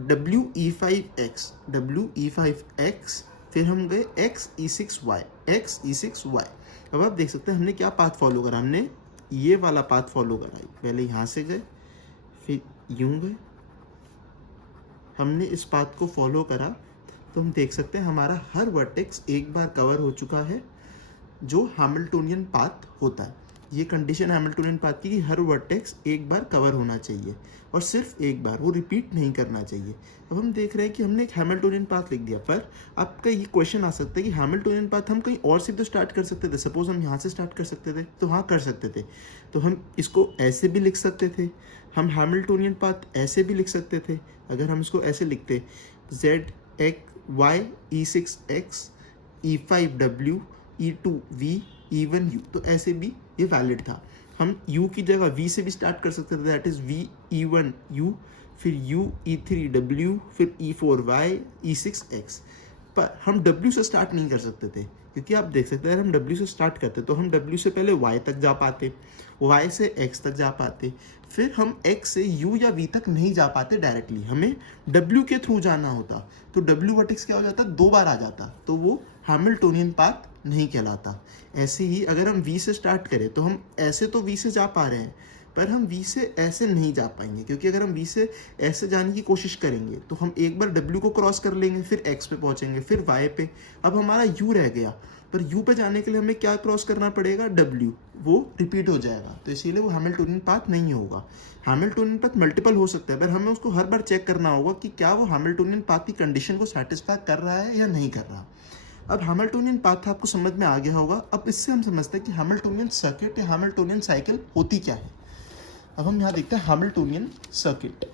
W E5X, W E5X, फिर हम गए X E6Y, X E6Y। अब आप देख सकते हैं हमने क्या पाथ फॉलो करा, हमने ये वाला पाथ फॉलो करा। पहले यहाँ से गए, फिर यूं गए, हमने इस पाथ को फॉलो करा, तो हम देख सकते हैं हमारा हर वर्टेक्स एक बार कवर हो चुका है, जो हैमिल्टोनियन पाथ होता है। ये कंडीशन हैमिल्टोनियन पाथ की कि हर वर्टेक्स एक बार कवर होना चाहिए और सिर्फ एक बार, वो रिपीट नहीं करना चाहिए। अब हम देख रहे हैं कि हमने एक हैमिल्टोनियन पाथ लिख दिया, पर आपका ये क्वेश्चन आ सकता है कि हैमिल्टोनियन पाथ हम कहीं और से तो स्टार्ट कर सकते थे। सपोज हम यहाँ से स्टार्ट कर सकते थे, तो हाँ कर सकते थे, तो हम इसको ऐसे भी लिख सकते थे। हम हैमिल्टोनियन पाथ ऐसे भी लिख सकते थे। अगर हम इसको ऐसे लिखते ZX Y E6X E5W E2V E1U, तो ऐसे भी ये वैलिड था। हम U की जगह V से भी स्टार्ट कर सकते थे, दैट इज V E1U, फिर U E3W, फिर E4Y E6X। पर हम W से स्टार्ट नहीं कर सकते थे, क्योंकि आप देख सकते हैं हम W से स्टार्ट करते तो हम W से पहले Y तक जा पाते, Y से X तक जा पाते, फिर हम X से U या V तक नहीं जा पाते डायरेक्टली, हमें W के थ्रू जाना होता। तो W वर्टेक्स क्या हो जाता, 2 बार आ जाता, तो वो हैमिल्टोनियन पाथ नहीं कहलाता। ऐसे ही अगर हम V से स्टार्ट करें तो हम ऐसे तो V से जा पा रहे हैं, पर हम V से ऐसे नहीं जा पाएंगे, क्योंकि अगर हम V से ऐसे जाने की कोशिश करेंगे तो हम एक बार W को क्रॉस कर लेंगे, फिर X पे पहुंचेंगे, फिर Y पे, अब हमारा U रह गया। पर U पे जाने के लिए हमें क्या क्रॉस करना पड़ेगा, W, वो रिपीट हो जाएगा, तो इसीलिए वो हैमिल्टोनियन पाथ नहीं होगा। हैमिल्टोनियन पाथ मल्टीपल हो सकता है, पर हमें उसको हर बार चेक करना होगा कि क्या वो हैमिल्टोनियन पाथ की कंडीशन को सेटिस्फाई कर रहा है या नहीं कर रहा। अब हैमिल्टोनियन पाथ आपको समझ में आ गया होगा। अब इससे हम समझते हैं कि हैमिल्टोनियन सर्किट या हैमिल्टोनियन साइकिल होती क्या है। अब हम यहाँ देखते हैं Hamiltonian circuit,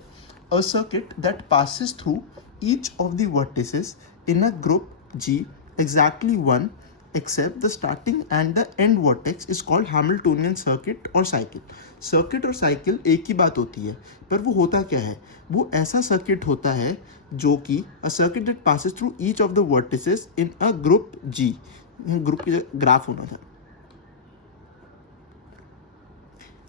a circuit that passes through each of the vertices in a group G exactly one except the starting and the end vertex is called Hamiltonian circuit or cycle। Circuit और साइकिल एक ही बात होती है, पर वो होता क्या है, वो ऐसा सर्किट होता है जो कि a circuit that passes through each of the vertices in a group G, group की ग्राफ होना था।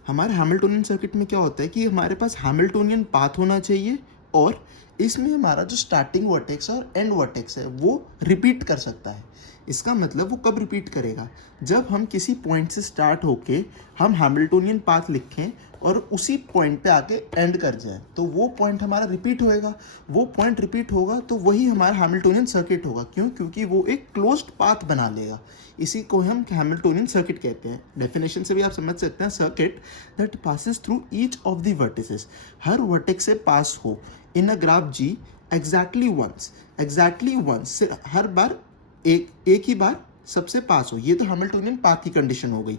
हमारे हैमिल्टोनियन सर्किट में क्या होता है कि हमारे पास हैमिल्टोनियन पाथ होना चाहिए और इसमें हमारा जो स्टार्टिंग वर्टेक्स और एंड वर्टेक्स है वो रिपीट कर सकता है। इसका मतलब वो कब रिपीट करेगा, जब हम किसी पॉइंट से स्टार्ट होके हम हैमिल्टोनियन पाथ लिखें और उसी पॉइंट पे आके एंड कर जाए, तो वो पॉइंट हमारा रिपीट होएगा। वो पॉइंट रिपीट होगा तो वही हमारा हैमिल्टोनियन सर्किट होगा। क्यों, क्योंकि वो एक क्लोज्ड पाथ बना लेगा। इसी को हम हैमिल्टोनियन सर्किट कहते हैं। डेफिनेशन से भी आप समझ सकते हैं, circuit that passes through each of the vertices, हर वर्टेक्स से पास हो in a graph G exactly once, हर बार एक ही बार सबसे पास हो। ये तो हैमिल्टोनियन पाथ की कंडीशन हो गई।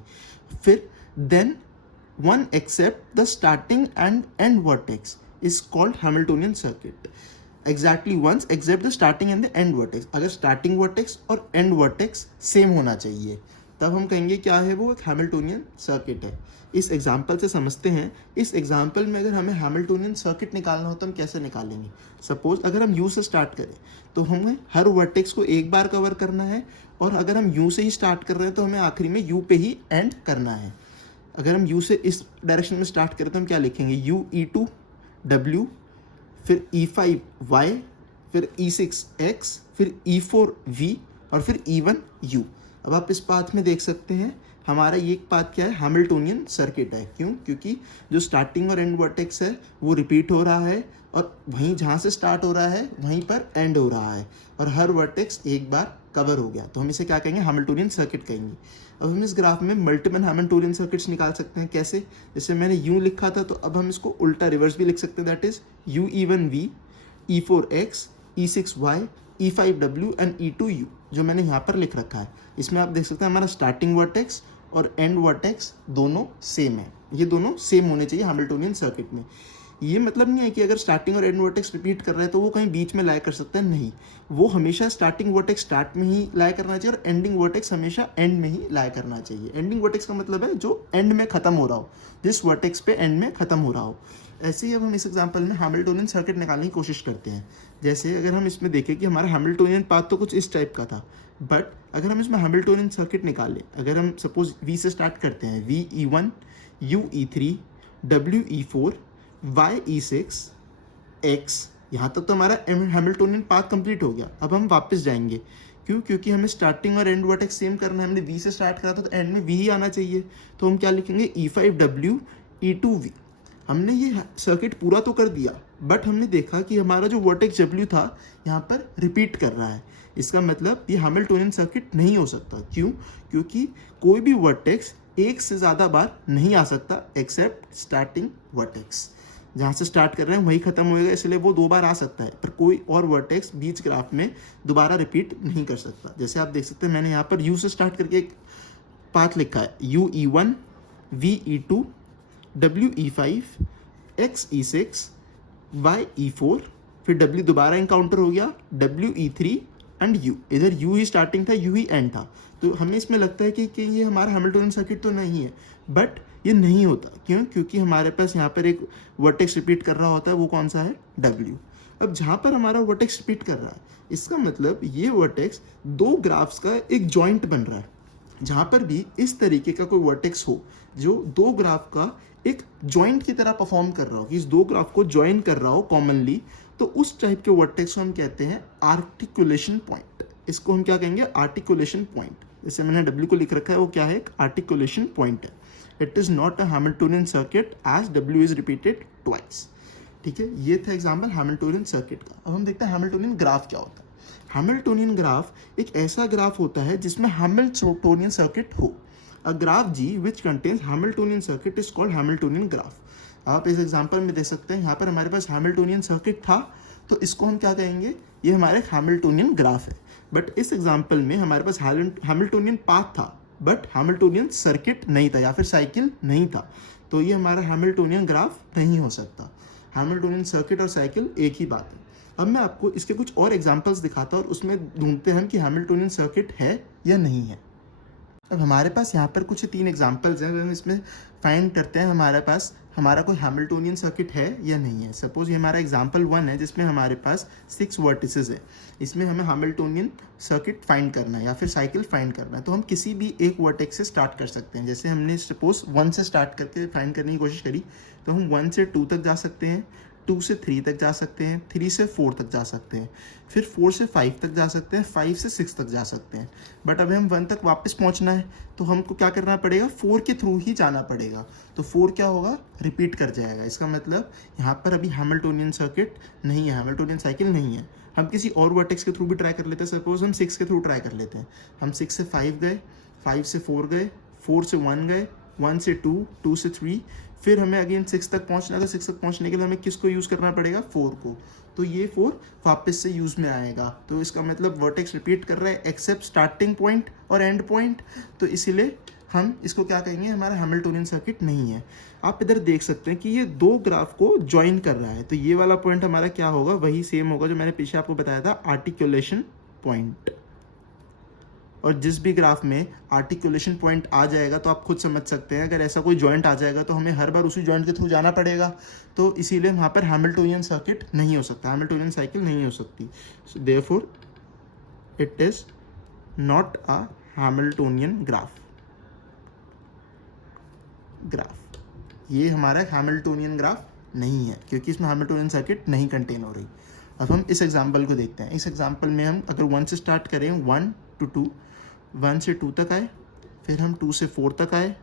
फिर then one except the starting and end vertex is called Hamiltonian circuit। exactly once except the starting and the end vertex, अगर starting vertex और end vertex सेम होना चाहिए तब हम कहेंगे क्या है, वो एक हैमिल्टोनियन सर्किट है। इस एग्जाम्पल से समझते हैं। इस एग्जाम्पल में अगर हमें हैमिल्टोनियन सर्किट निकालना हो तो हम कैसे निकालेंगे। सपोज अगर हम यू से स्टार्ट करें तो हमें हर वर्टेक्स को एक बार कवर करना है, और अगर हम यू से ही स्टार्ट कर रहे हैं तो हमें आखिरी में यू पे ही एंड करना है। अगर हम U से इस डायरेक्शन में स्टार्ट करें तो हम क्या लिखेंगे, U E2 W, फिर E5 Y, फिर E6X, फिर E4 V और फिर E1 U। अब आप इस पाथ में देख सकते हैं हमारा ये पाथ क्या है, हैमिल्टोनियन सर्किट है। क्यों, क्योंकि जो स्टार्टिंग और एंड वर्टेक्स है वो रिपीट हो रहा है, और वहीं जहाँ से स्टार्ट हो रहा है वहीं पर एंड हो रहा है, और हर वर्टेक्स एक बार कवर हो गया, तो हम इसे क्या कहेंगे, हैमिल्टोनियन सर्किट कहेंगे। अब हम इस ग्राफ में मल्टीपल हैमिल्टोनियन सर्किट्स निकाल सकते हैं। कैसे, जैसे मैंने यूँ लिखा था तो अब हम इसको उल्टा रिवर्स भी लिख सकते हैं, that is U E1 V E4X E6Y E5W and E2U, जो मैंने यहाँ पर लिख रखा है। इसमें आप देख सकते हैं हमारा स्टार्टिंग वर्टेक्स और एंड वर्टेक्स दोनों सेम है। ये दोनों सेम होने चाहिए हैमिल्टोनियन सर्किट में। ये मतलब नहीं है कि अगर स्टार्टिंग और एंड वर्टेक्स रिपीट कर रहे हैं तो वो कहीं बीच में लाया कर सकते हैं, नहीं, वो हमेशा स्टार्टिंग वर्टेक्स स्टार्ट में ही लाया करना चाहिए और एंडिंग वर्टेक्स हमेशा एंड में ही लाया करना चाहिए। एंडिंग वर्टेक्स का मतलब है जो एंड में खत्म हो रहा हो, जिस वर्टेक्स पे एंड में खत्म हो रहा हो। ऐसे ही अब हम इस एग्जांपल में हैमिल्टोनियन सर्किट निकालने की कोशिश करते हैं। जैसे अगर हम इसमें देखें कि हमारा हैमिल्टोनियन पाथ तो कुछ इस टाइप का था, बट अगर हम इसमें हैमिल्टोनियन सर्किट निकालें, अगर हम सपोज वी से स्टार्ट करते हैं, we E1, U E3, W E4, Y E6, X, यहाँ तक तो हमारा हैमिल्टोनियन पाथ कंप्लीट हो गया। अब हम वापस जाएंगे, क्यों? क्योंकि हमें स्टार्टिंग और एंड वर्टेक्स सेम करना है। हमने वी से स्टार्ट करा था तो एंड में वी ही आना चाहिए। तो हम क्या लिखेंगे? E5W E2V। हमने ये सर्किट पूरा तो कर दिया, बट हमने देखा कि हमारा जो वर्टेक्स W था यहाँ पर रिपीट कर रहा है। इसका मतलब ये हैमिल्टोनियन सर्किट नहीं हो सकता। क्यों? क्योंकि कोई भी वर्टेक्स एक से ज़्यादा बार नहीं आ सकता एक्सेप्ट स्टार्टिंग वर्टेक्स। जहाँ से स्टार्ट कर रहे हैं वही खत्म होएगा, इसलिए वो 2 बार आ सकता है, पर कोई और वर्टेक्स बीच ग्राफ में दोबारा रिपीट नहीं कर सकता। जैसे आप देख सकते हैं, मैंने यहाँ पर यू से स्टार्ट करके एक पाथ लिखा है, U E1, V E2, W E5, X E6, Y E4, फिर W दोबारा इनकाउंटर हो गया, W E3 एंड U। इधर U ही स्टार्टिंग था, U ही एंड था। तो हमें इसमें लगता है कि ये हमारा हैमिल्टोनियन सर्किट तो नहीं है, बट ये नहीं होता। क्यों? क्योंकि हमारे पास यहाँ पर एक वर्टेक्स रिपीट कर रहा होता है, वो कौन सा है? W। अब जहाँ पर हमारा वर्टेक्स रिपीट कर रहा है, इसका मतलब ये वर्टेक्स 2 ग्राफ्स का एक जॉइंट बन रहा है। जहाँ पर भी इस तरीके का कोई वर्टेक्स हो जो 2 ग्राफ का एक जॉइंट की तरह परफॉर्म कर रहा हो, कि इस 2 ग्राफ को ज्वाइन कर रहा हो कॉमनली, तो उस टाइप के वर्टेक्स को हम कहते हैं आर्टिकुलेशन पॉइंट। इसको हम क्या कहेंगे? Articulation point. जैसे मैंने W को लिख रखा है, वो क्या है? एक आर्टिकुलेशन पॉइंट है। It is not a Hamiltonian circuit as W is repeated twice. ठीक है, ये था एग्जाम्पल हैमिल्टोनियन सर्किट का। अब हम देखते हैं हैमिल्टोनियन ग्राफ क्या होता है। हैमिल्टोनियन ग्राफ एक ऐसा ग्राफ होता है जिसमें हैमिल्टोनियन सर्किट हो। A graph G which contains Hamiltonian circuit is called Hamiltonian graph. आप इस एग्जांपल में देख सकते हैं, यहाँ पर हमारे पास हैमिल्टोनियन सर्किट था, तो इसको हम क्या कहेंगे? ये हमारा हैमिल्टोनियन ग्राफ है। बट इस एग्जांपल में हमारे पास हैमिल्टोनियन पाथ था, बट हैमिल्टोनियन सर्किट नहीं था, या फिर साइकिल नहीं था, तो ये हमारा हैमिल्टोनियन ग्राफ नहीं हो सकता। हैमिल्टोनियन सर्किट और साइकिल एक ही बात है। अब मैं आपको इसके कुछ और एग्जांपल्स दिखाता हूँ और उसमें ढूंढते हैं कि हैमिल्टोनियन सर्किट है या नहीं है। अब हमारे पास यहाँ पर कुछ 3 एग्जांपल्स हैं। अगर हम इसमें फाइंड करते हैं हमारे पास हमारा कोई हैमिल्टोनियन सर्किट है या नहीं है। सपोज ये हमारा एग्जांपल 1 है, जिसमें हमारे पास 6 वर्टिसेस है। इसमें हमें हैमिल्टोनियन सर्किट फाइंड करना है या फिर साइकिल फाइंड करना है। तो हम किसी भी एक वर्टेक्स से स्टार्ट कर सकते हैं। जैसे हमने सपोज 1 से स्टार्ट करके फाइंड करने की कोशिश करी, तो हम 1 से 2 तक जा सकते हैं, 2 से 3 तक जा सकते हैं, 3 से 4 तक जा सकते हैं, फिर 4 से 5 तक जा सकते हैं, 5 से 6 तक जा सकते हैं। बट अभी हम 1 तक वापस पहुंचना है, तो हमको क्या करना पड़ेगा? 4 के थ्रू ही जाना पड़ेगा। तो 4 क्या होगा? रिपीट कर जाएगा। इसका मतलब यहाँ पर अभी हैमिल्टोनियन सर्किट नहीं है, हैमिल्टोनियन साइकिल नहीं है। हम किसी और वर्टेक्स के थ्रू भी ट्राई कर लेते हैं। सपोज हम 6 के थ्रू ट्राई कर लेते हैं। हम 6 से 5 गए, 5 से 4 गए, 4 से 1 गए, 1 से 2, 2 से 3, फिर हमें अगेन 6 तक पहुंचना है। तो 6 तक पहुंचने के लिए हमें किसको यूज़ करना पड़ेगा? 4 को। तो ये 4 वापस से यूज़ में आएगा। तो इसका मतलब वर्टेक्स रिपीट कर रहा है एक्सेप्ट स्टार्टिंग पॉइंट और एंड पॉइंट। तो इसीलिए हम इसको क्या कहेंगे? हमारा हैमिल्टोनियन सर्किट नहीं है। आप इधर देख सकते हैं कि ये 2 ग्राफ को ज्वाइन कर रहा है। तो ये वाला पॉइंट हमारा क्या होगा? वही सेम होगा जो मैंने पीछे आपको बताया था, आर्टिकुलेशन पॉइंट। और जिस भी ग्राफ में आर्टिकुलेशन पॉइंट आ जाएगा, तो आप खुद समझ सकते हैं, अगर ऐसा कोई जॉइंट आ जाएगा तो हमें हर बार उसी जॉइंट के थ्रू जाना पड़ेगा। तो इसीलिए वहाँ पर हैमिल्टोनियन सर्किट नहीं हो सकता, हैमिल्टोनियन साइकिल नहीं हो सकती। So therefore it is not a Hamiltonian graph. ये हमारा हैमिल्टोनियन ग्राफ नहीं है, क्योंकि इसमें हैमिल्टोनियन सर्किट नहीं कंटेन हो रही। अब हम इस एग्जाम्पल को देखते हैं। इस एग्जाम्पल में हम अगर 1 से स्टार्ट करें, 1 to 2, 1 से 2 तक आए, फिर हम 2 से 4 तक आए,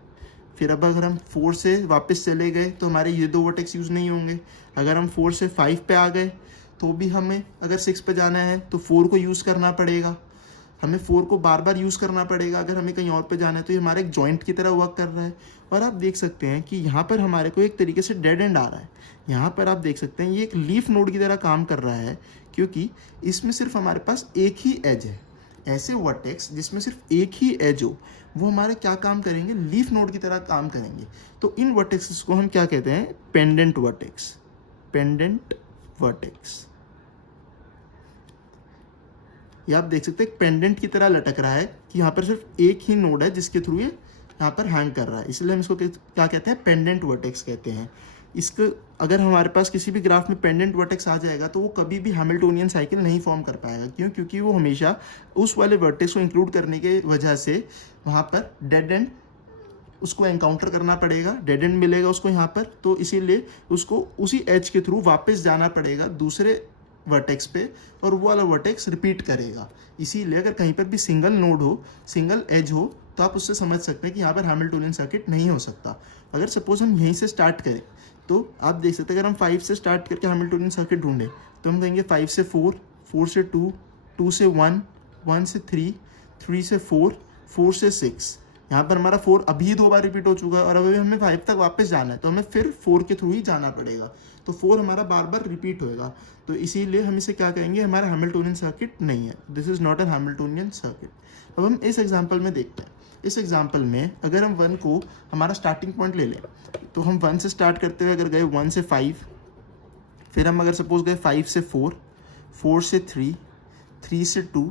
फिर अब अगर हम 4 से वापस चले गए तो हमारे ये 2 वर्टेक्स यूज़ नहीं होंगे। अगर हम 4 से 5 पे आ गए तो भी हमें अगर 6 पे जाना है तो 4 को यूज़ करना पड़ेगा। हमें 4 को बार बार यूज़ करना पड़ेगा अगर हमें कहीं और पे जाना है। तो ये हमारा एक जॉइंट की तरह वर्क कर रहा है। और आप देख सकते हैं कि यहाँ पर हमारे को एक तरीके से डेड एंड आ रहा है। यहाँ पर आप देख सकते हैं ये एक लीफ नोड की तरह काम कर रहा है, क्योंकि इसमें सिर्फ हमारे पास एक ही एज है। ऐसे वर्टेक्स जिसमें सिर्फ एक ही एज हो, वो हमारे क्या काम करेंगे? लीफ नोड की तरह काम करेंगे। तो इन वर्टेक्स को हम क्या कहते हैं? Pendant vertex. पेंडेंट वर्टेक्स, ये आप देख सकते हैं पेंडेंट की तरह लटक रहा है कि यहाँ पर सिर्फ एक ही नोड है जिसके थ्रू ये यहाँ पर हैंग कर रहा है। इसलिए हम इसको क्या कहते हैं? पेंडेंट वर्टेक्स कहते हैं। इसका अगर हमारे पास किसी भी ग्राफ में पेंडेंट वर्टेक्स आ जाएगा तो वो कभी भी हैमिल्टोनियन साइकिल नहीं फॉर्म कर पाएगा। क्यों? क्योंकि वो हमेशा उस वाले वर्टेक्स को इंक्लूड करने के वजह से वहाँ पर डेड एंड उसको एनकाउंटर करना पड़ेगा, डेड एंड मिलेगा उसको यहाँ पर, तो इसीलिए उसको उसी एज के थ्रू वापस जाना पड़ेगा दूसरे वर्टेक्स पे और वो वाला वर्टेक्स रिपीट करेगा। इसीलिए अगर कहीं पर भी सिंगल नोड हो, सिंगल एज हो, तो आप उससे समझ सकते हैं कि यहाँ पर हैमिल्टोनियन सर्किट नहीं हो सकता। अगर सपोज हम यहीं से स्टार्ट करें तो आप देख सकते हैं, अगर हम 5 से स्टार्ट करके हैमिल्टोनियन सर्किट ढूंढें तो हम कहेंगे 5 से 4, 4 से 2, 2 से 1, 1 से 3, 3 से 4, 4 से 6। यहाँ पर हमारा 4 अभी 2 बार रिपीट हो चुका है और अभी हमें 5 तक वापस जाना है, तो हमें फिर 4 के थ्रू ही जाना पड़ेगा। तो 4 हमारा बार बार रिपीट होएगा, तो इसीलिए हम इसे क्या कहेंगे, हमारा हैमिल्टोनियन सर्किट नहीं है। This is not an Hamiltonian circuit. अब हम इस एग्जाम्पल में देखते हैं। इस एग्जाम्पल में अगर हम 1 को हमारा स्टार्टिंग पॉइंट ले लें तो हम 1 से स्टार्ट करते हुए अगर गए 1 से 5, फिर हम अगर सपोज गए 5 से 4, 4 से 3, 3 से 2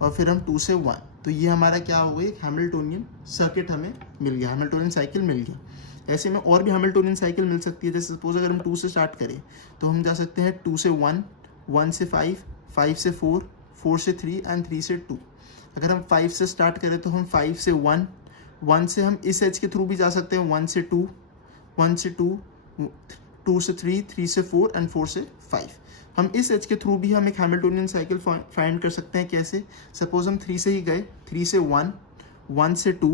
और फिर हम 2 से 1, तो ये हमारा क्या हो गया, एक हैमिल्टोनियन सर्किट हमें मिल गया, हैमिल्टोनियन साइकिल मिल गया। ऐसे में और भी हैमिल्टोनियन साइकिल मिल सकती है। जैसे सपोज अगर हम 2 से स्टार्ट करें तो हम जा सकते हैं 2 से 1, 1 से 5, 5 से 4, 4 से 3 एंड 3 से 2। अगर हम 5 से स्टार्ट करें तो हम 5 से 1, 1 से हम इस एज के थ्रू भी जा सकते हैं, 1 से 2, 1 से 2, 2 से 3, 3 से 4 एंड 4 से 5। हम इस एज के थ्रू भी हम एक हैमिल्टोनियन साइकिल फाइंड कर सकते हैं। कैसे? सपोज हम 3 से ही गए, 3 से 1, 1 से 2,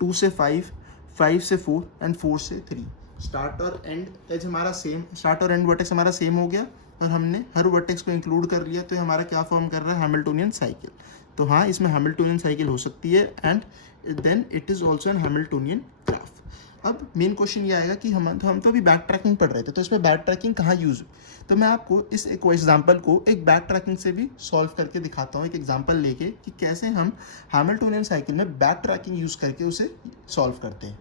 2 से 5, 5 से 4 एंड 4 से 3। स्टार्ट और एंड एज हमारा सेम, स्टार्ट और एंड वर्टेक्स हमारा सेम हो गया और हमने हर वर्टेक्स को इंक्लूड कर लिया, तो ये हमारा क्या फॉर्म कर रहा है, हैमिल्टोनियन साइकिल। तो हाँ, इसमें हैमिल्टोनियन साइकिल हो सकती है and then it is also an Hamiltonian graph. अब मेन क्वेश्चन ये आएगा कि हम तो अभी बैक ट्रैकिंग पढ़ रहे थे, तो इसमें बैक ट्रैकिंग कहाँ यूज़ हुई। तो मैं आपको इस एक एग्जाम्पल को एक बैक ट्रैकिंग से भी सॉल्व करके दिखाता हूँ, एक एग्जाम्पल लेके, कि कैसे हम हैमिल्टोनियन साइकिल में बैक ट्रैकिंग यूज़ करके उसे सॉल्व करते हैं।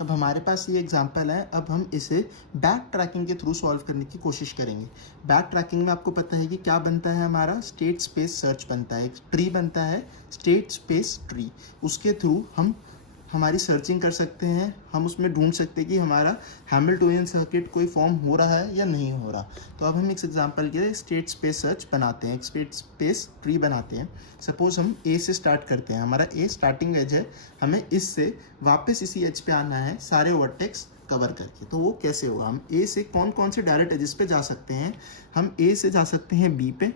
अब हमारे पास ये एग्जाम्पल है, अब हम इसे बैक ट्रैकिंग के थ्रू सॉल्व करने की कोशिश करेंगे। बैक ट्रैकिंग में आपको पता है कि क्या बनता है, हमारा स्टेट स्पेस सर्च बनता है, एक ट्री बनता है, स्टेट स्पेस ट्री। उसके थ्रू हम हमारी सर्चिंग कर सकते हैं, हम उसमें ढूंढ सकते हैं कि हमारा हैमिल्टोनियन सर्किट कोई फॉर्म हो रहा है या नहीं हो रहा। तो अब हम इस एग्जांपल के लिए स्टेट स्पेस सर्च बनाते हैं, एक स्टेट स्पेस ट्री बनाते हैं। सपोज हम ए से स्टार्ट करते हैं, हमारा ए स्टार्टिंग एज है, हमें इससे वापस इसी एज पे आना है सारे वर्टेक्स कवर करके। तो वो कैसे होगा, हम ए से कौन कौन से डायरेक्ट एजेस पे जा सकते हैं। हम ए से जा सकते हैं बी पे,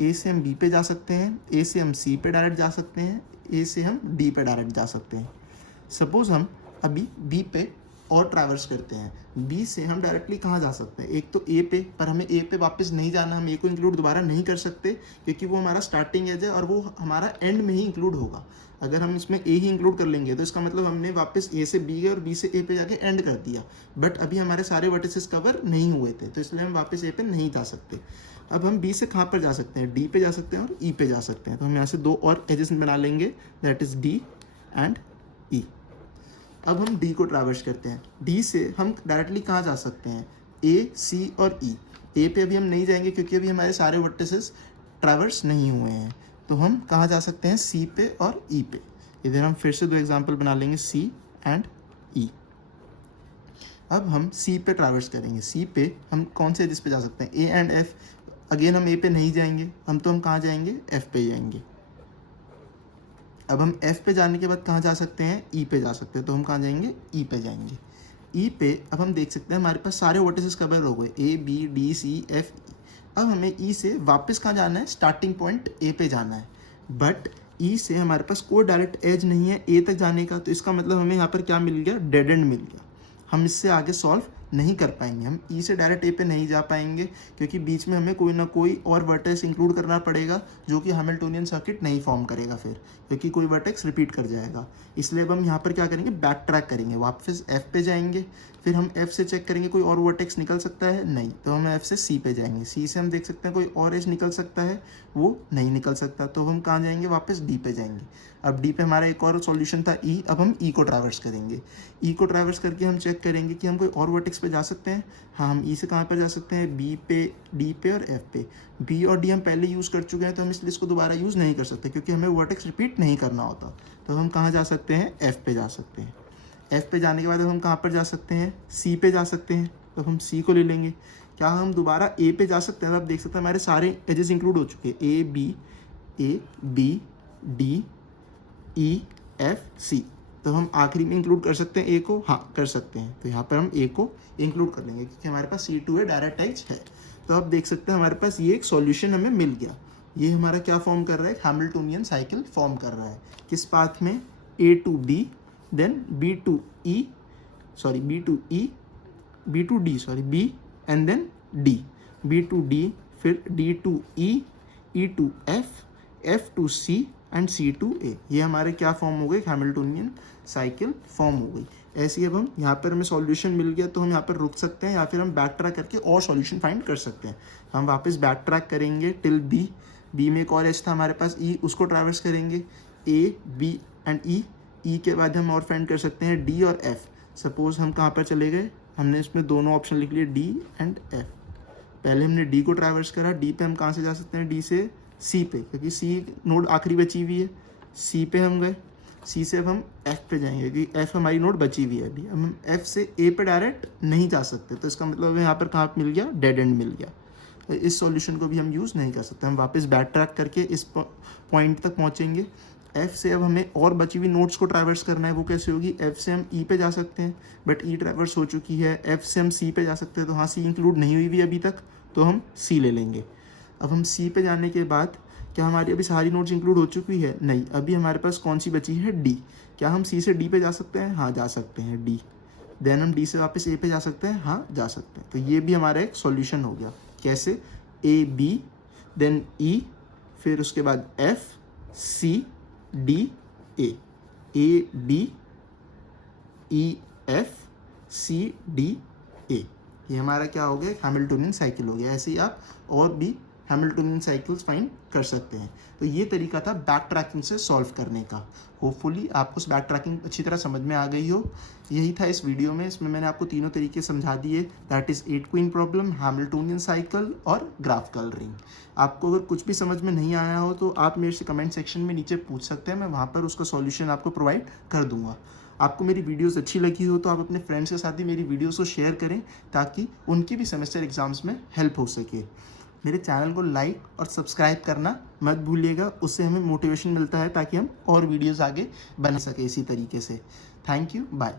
ए से हम बी पे जा सकते हैं, ए से हम सी पे डायरेक्ट जा सकते हैं, ए से हम डी पे डायरेक्ट जा सकते हैं। सपोज हम अभी बी पे और ट्रैवर्स करते हैं, बी से हम डायरेक्टली कहाँ जा सकते हैं, एक तो ए पे, पर हमें ए पे वापस नहीं जाना, हम ए को इंक्लूड दोबारा नहीं कर सकते क्योंकि वो हमारा स्टार्टिंग एज है और वो हमारा एंड में ही इंक्लूड होगा। अगर हम इसमें ए ही इंक्लूड कर लेंगे तो इसका मतलब हमने वापस ए से बी गए और बी से ए पे जाके एंड कर दिया, बट अभी हमारे सारे वर्टिसेस कवर नहीं हुए थे, तो इसलिए हम वापस ए पे नहीं जा सकते। अब हम बी से कहाँ पर जा सकते हैं, डी पे जा सकते हैं और ई पे जा सकते हैं। तो हम यहाँ से दो और एजेस बना लेंगे, दैट इज़ डी एंड ई। अब हम डी को ट्रैवर्स करते हैं, डी से हम डायरेक्टली कहाँ जा सकते हैं, ए, सी और ई। ए पे अभी हम नहीं जाएंगे क्योंकि अभी हमारे सारे वर्टिसेस ट्रैवर्स नहीं हुए हैं, तो हम कहाँ जा सकते हैं, सी पे और ई पे। इधर हम फिर से दो एग्जाम्पल बना लेंगे, सी एंड ई। अब हम सी पे ट्रैवर्स करेंगे, सी पे हम कौन से एजेस पे जा सकते हैं, ए एंड एफ। अगेन हम ए पे नहीं जाएंगे, हम कहाँ जाएंगे, एफ पे जाएंगे। अब हम एफ पे जाने के बाद कहाँ जा सकते हैं, ई पे जा सकते हैं, तो हम कहाँ जाएंगे, ई पे जाएंगे। ई पे अब हम देख सकते हैं हमारे पास सारे वर्टिसेस कवर हो गए, A B D C F E. अब हमें ई से वापस कहाँ जाना है, स्टार्टिंग पॉइंट ए पे जाना है, बट ई से हमारे पास कोई डायरेक्ट एज नहीं है ए तक जाने का, तो इसका मतलब हमें यहाँ पर क्या मिल गया, डेड एंड मिल गया। हम इससे आगे सॉल्व नहीं कर पाएंगे, हम ई से डायरेक्ट ए पे नहीं जा पाएंगे क्योंकि बीच में हमें कोई ना कोई और वर्टेक्स इंक्लूड करना पड़ेगा जो कि हैमिल्टोनियन सर्किट नहीं फॉर्म करेगा फिर, क्योंकि कोई वर्टेक्स रिपीट कर जाएगा। इसलिए अब हम यहाँ पर क्या करेंगे, बैक ट्रैक करेंगे, वापस एफ पे जाएंगे, फिर हम एफ से चेक करेंगे कोई और वर्टेक्स निकल सकता है, नहीं, तो हम एफ से सी पे जाएंगे, सी से हम देख सकते हैं कोई और एज निकल सकता है, वो नहीं निकल सकता, तो हम कहाँ जाएंगे, वापस डी पे जाएंगे। अब डी पे हमारा एक और सॉल्यूशन था ई, अब हम ई को ट्रैवर्स करेंगे, ई को ट्रैवर्स करके हम चेक करेंगे कि हम कोई और वर्टेक्स पे जा सकते हैं। हाँ, हम ई से कहाँ पर जा सकते हैं, बी पे, डी पे और एफ पे। बी और डी हम पहले यूज़ कर चुके हैं तो हम इसलिए इसको दोबारा यूज़ नहीं कर सकते क्योंकि हमें वर्टेक्स रिपीट नहीं करना होता, तो हम कहाँ जा सकते हैं, एफ पे जा सकते हैं। F पे जाने के बाद अब हम कहाँ पर जा सकते हैं, C पे जा सकते हैं, तो हम C को ले लेंगे। क्या हम दोबारा A पे जा सकते हैं? तो आप देख सकते हैं हमारे सारे एजेस इंक्लूड हो चुके हैं, A B D E F C। तो हम आखिरी में इंक्लूड कर सकते हैं A को, हाँ कर सकते हैं। तो यहाँ पर हम A को इंक्लूड कर लेंगे क्योंकि हमारे पास C2A डायरेक्ट एच है। तो आप देख सकते हैं हमारे पास ये एक सॉल्यूशन हमें मिल गया। ये हमारा क्या फॉर्म कर रहा है, हैमिल्टोनियन साइकिल फॉर्म कर रहा है। किस पाथ में, A to B, then B to D, and then D, B to D, फिर D to E, E to F, F to C and C to A। ये हमारे क्या फॉर्म हो गए, हैमिल्टोनियन साइकिल फॉर्म हो गई। ऐसे ही अब हम यहाँ पर हमें सॉल्यूशन मिल गया तो हम यहाँ पर रुक सकते हैं या फिर हम बैक ट्रैक करके और सॉल्यूशन फाइंड कर सकते हैं। हम वापस बैक ट्रैक करेंगे टिल बी में एक और एच था हमारे पास E, उसको ट्रैवर्स करेंगे A B एंड E के बाद हम और फाइंड कर सकते हैं D और F। सपोज हम कहाँ पर चले गए, हमने इसमें दोनों ऑप्शन लिख लिए D एंड F। पहले हमने D को ट्रैवर्स करा, D पे हम कहाँ से जा सकते हैं, D से C पे, क्योंकि C नोड आखिरी बची हुई है। C पे हम गए, C से अब हम F पे जाएंगे क्योंकि F हमारी नोड बची हुई है अभी। अब हम F से A पे डायरेक्ट नहीं जा सकते, तो इसका मतलब यहाँ पर कहाँ मिल गया, डेड एंड मिल गया। तो इस सॉल्यूशन को भी हम यूज़ नहीं कर सकते। हम वापस बैक ट्रैक करके इस पॉइंट तक पहुँचेंगे। F से अब हमें और बची हुई नोड्स को ट्रैवर्स करना है, वो कैसे होगी, F से हम E पे जा सकते हैं बट E ट्रैवर्स हो चुकी है। F से हम C पे जा सकते हैं, तो हाँ C इंक्लूड नहीं हुई अभी तक, तो हम C ले लेंगे। अब हम C पे जाने के बाद क्या हमारी अभी सारी नोड्स इंक्लूड हो चुकी है, नहीं, अभी हमारे पास कौन सी बची है, D। क्या हम C से D पे जा सकते हैं, हाँ जा सकते हैं D। देन हम D से वापस A पे जा सकते हैं, हाँ जा सकते हैं। तो ये भी हमारा एक सॉल्यूशन हो गया। कैसे, A B देन E, फिर उसके बाद F C D A D E F C D A। ये हमारा क्या हो गया, हैमिल्टोनियन साइकिल हो गया। ऐसे ही आप और भी हैमिल्टोनियन साइकिल्स फाइंड कर सकते हैं। तो ये तरीका था बैक ट्रैकिंग से सॉल्व करने का। होपफुली आपको उस बैक ट्रैकिंग अच्छी तरह समझ में आ गई हो। यही था इस वीडियो में। इसमें मैंने आपको तीनों तरीके समझा दिए, that is 8 queen problem, Hamiltonian cycle और ग्राफ कलरिंग। आपको अगर कुछ भी समझ में नहीं आया हो तो आप मेरे से कमेंट सेक्शन में नीचे पूछ सकते हैं, मैं वहाँ पर उसका सॉल्यूशन आपको प्रोवाइड कर दूंगा। आपको मेरी वीडियोस अच्छी लगी हो तो आप अपने फ्रेंड्स के साथ भी मेरी वीडियोस को शेयर करें ताकि उनकी भी सेमेस्टर एग्जाम्स में हेल्प हो सके। मेरे चैनल को लाइक और सब्सक्राइब करना मत भूलिएगा, उससे हमें मोटिवेशन मिलता है ताकि हम और वीडियोस आगे बना सके इसी तरीके से। Thank you, bye.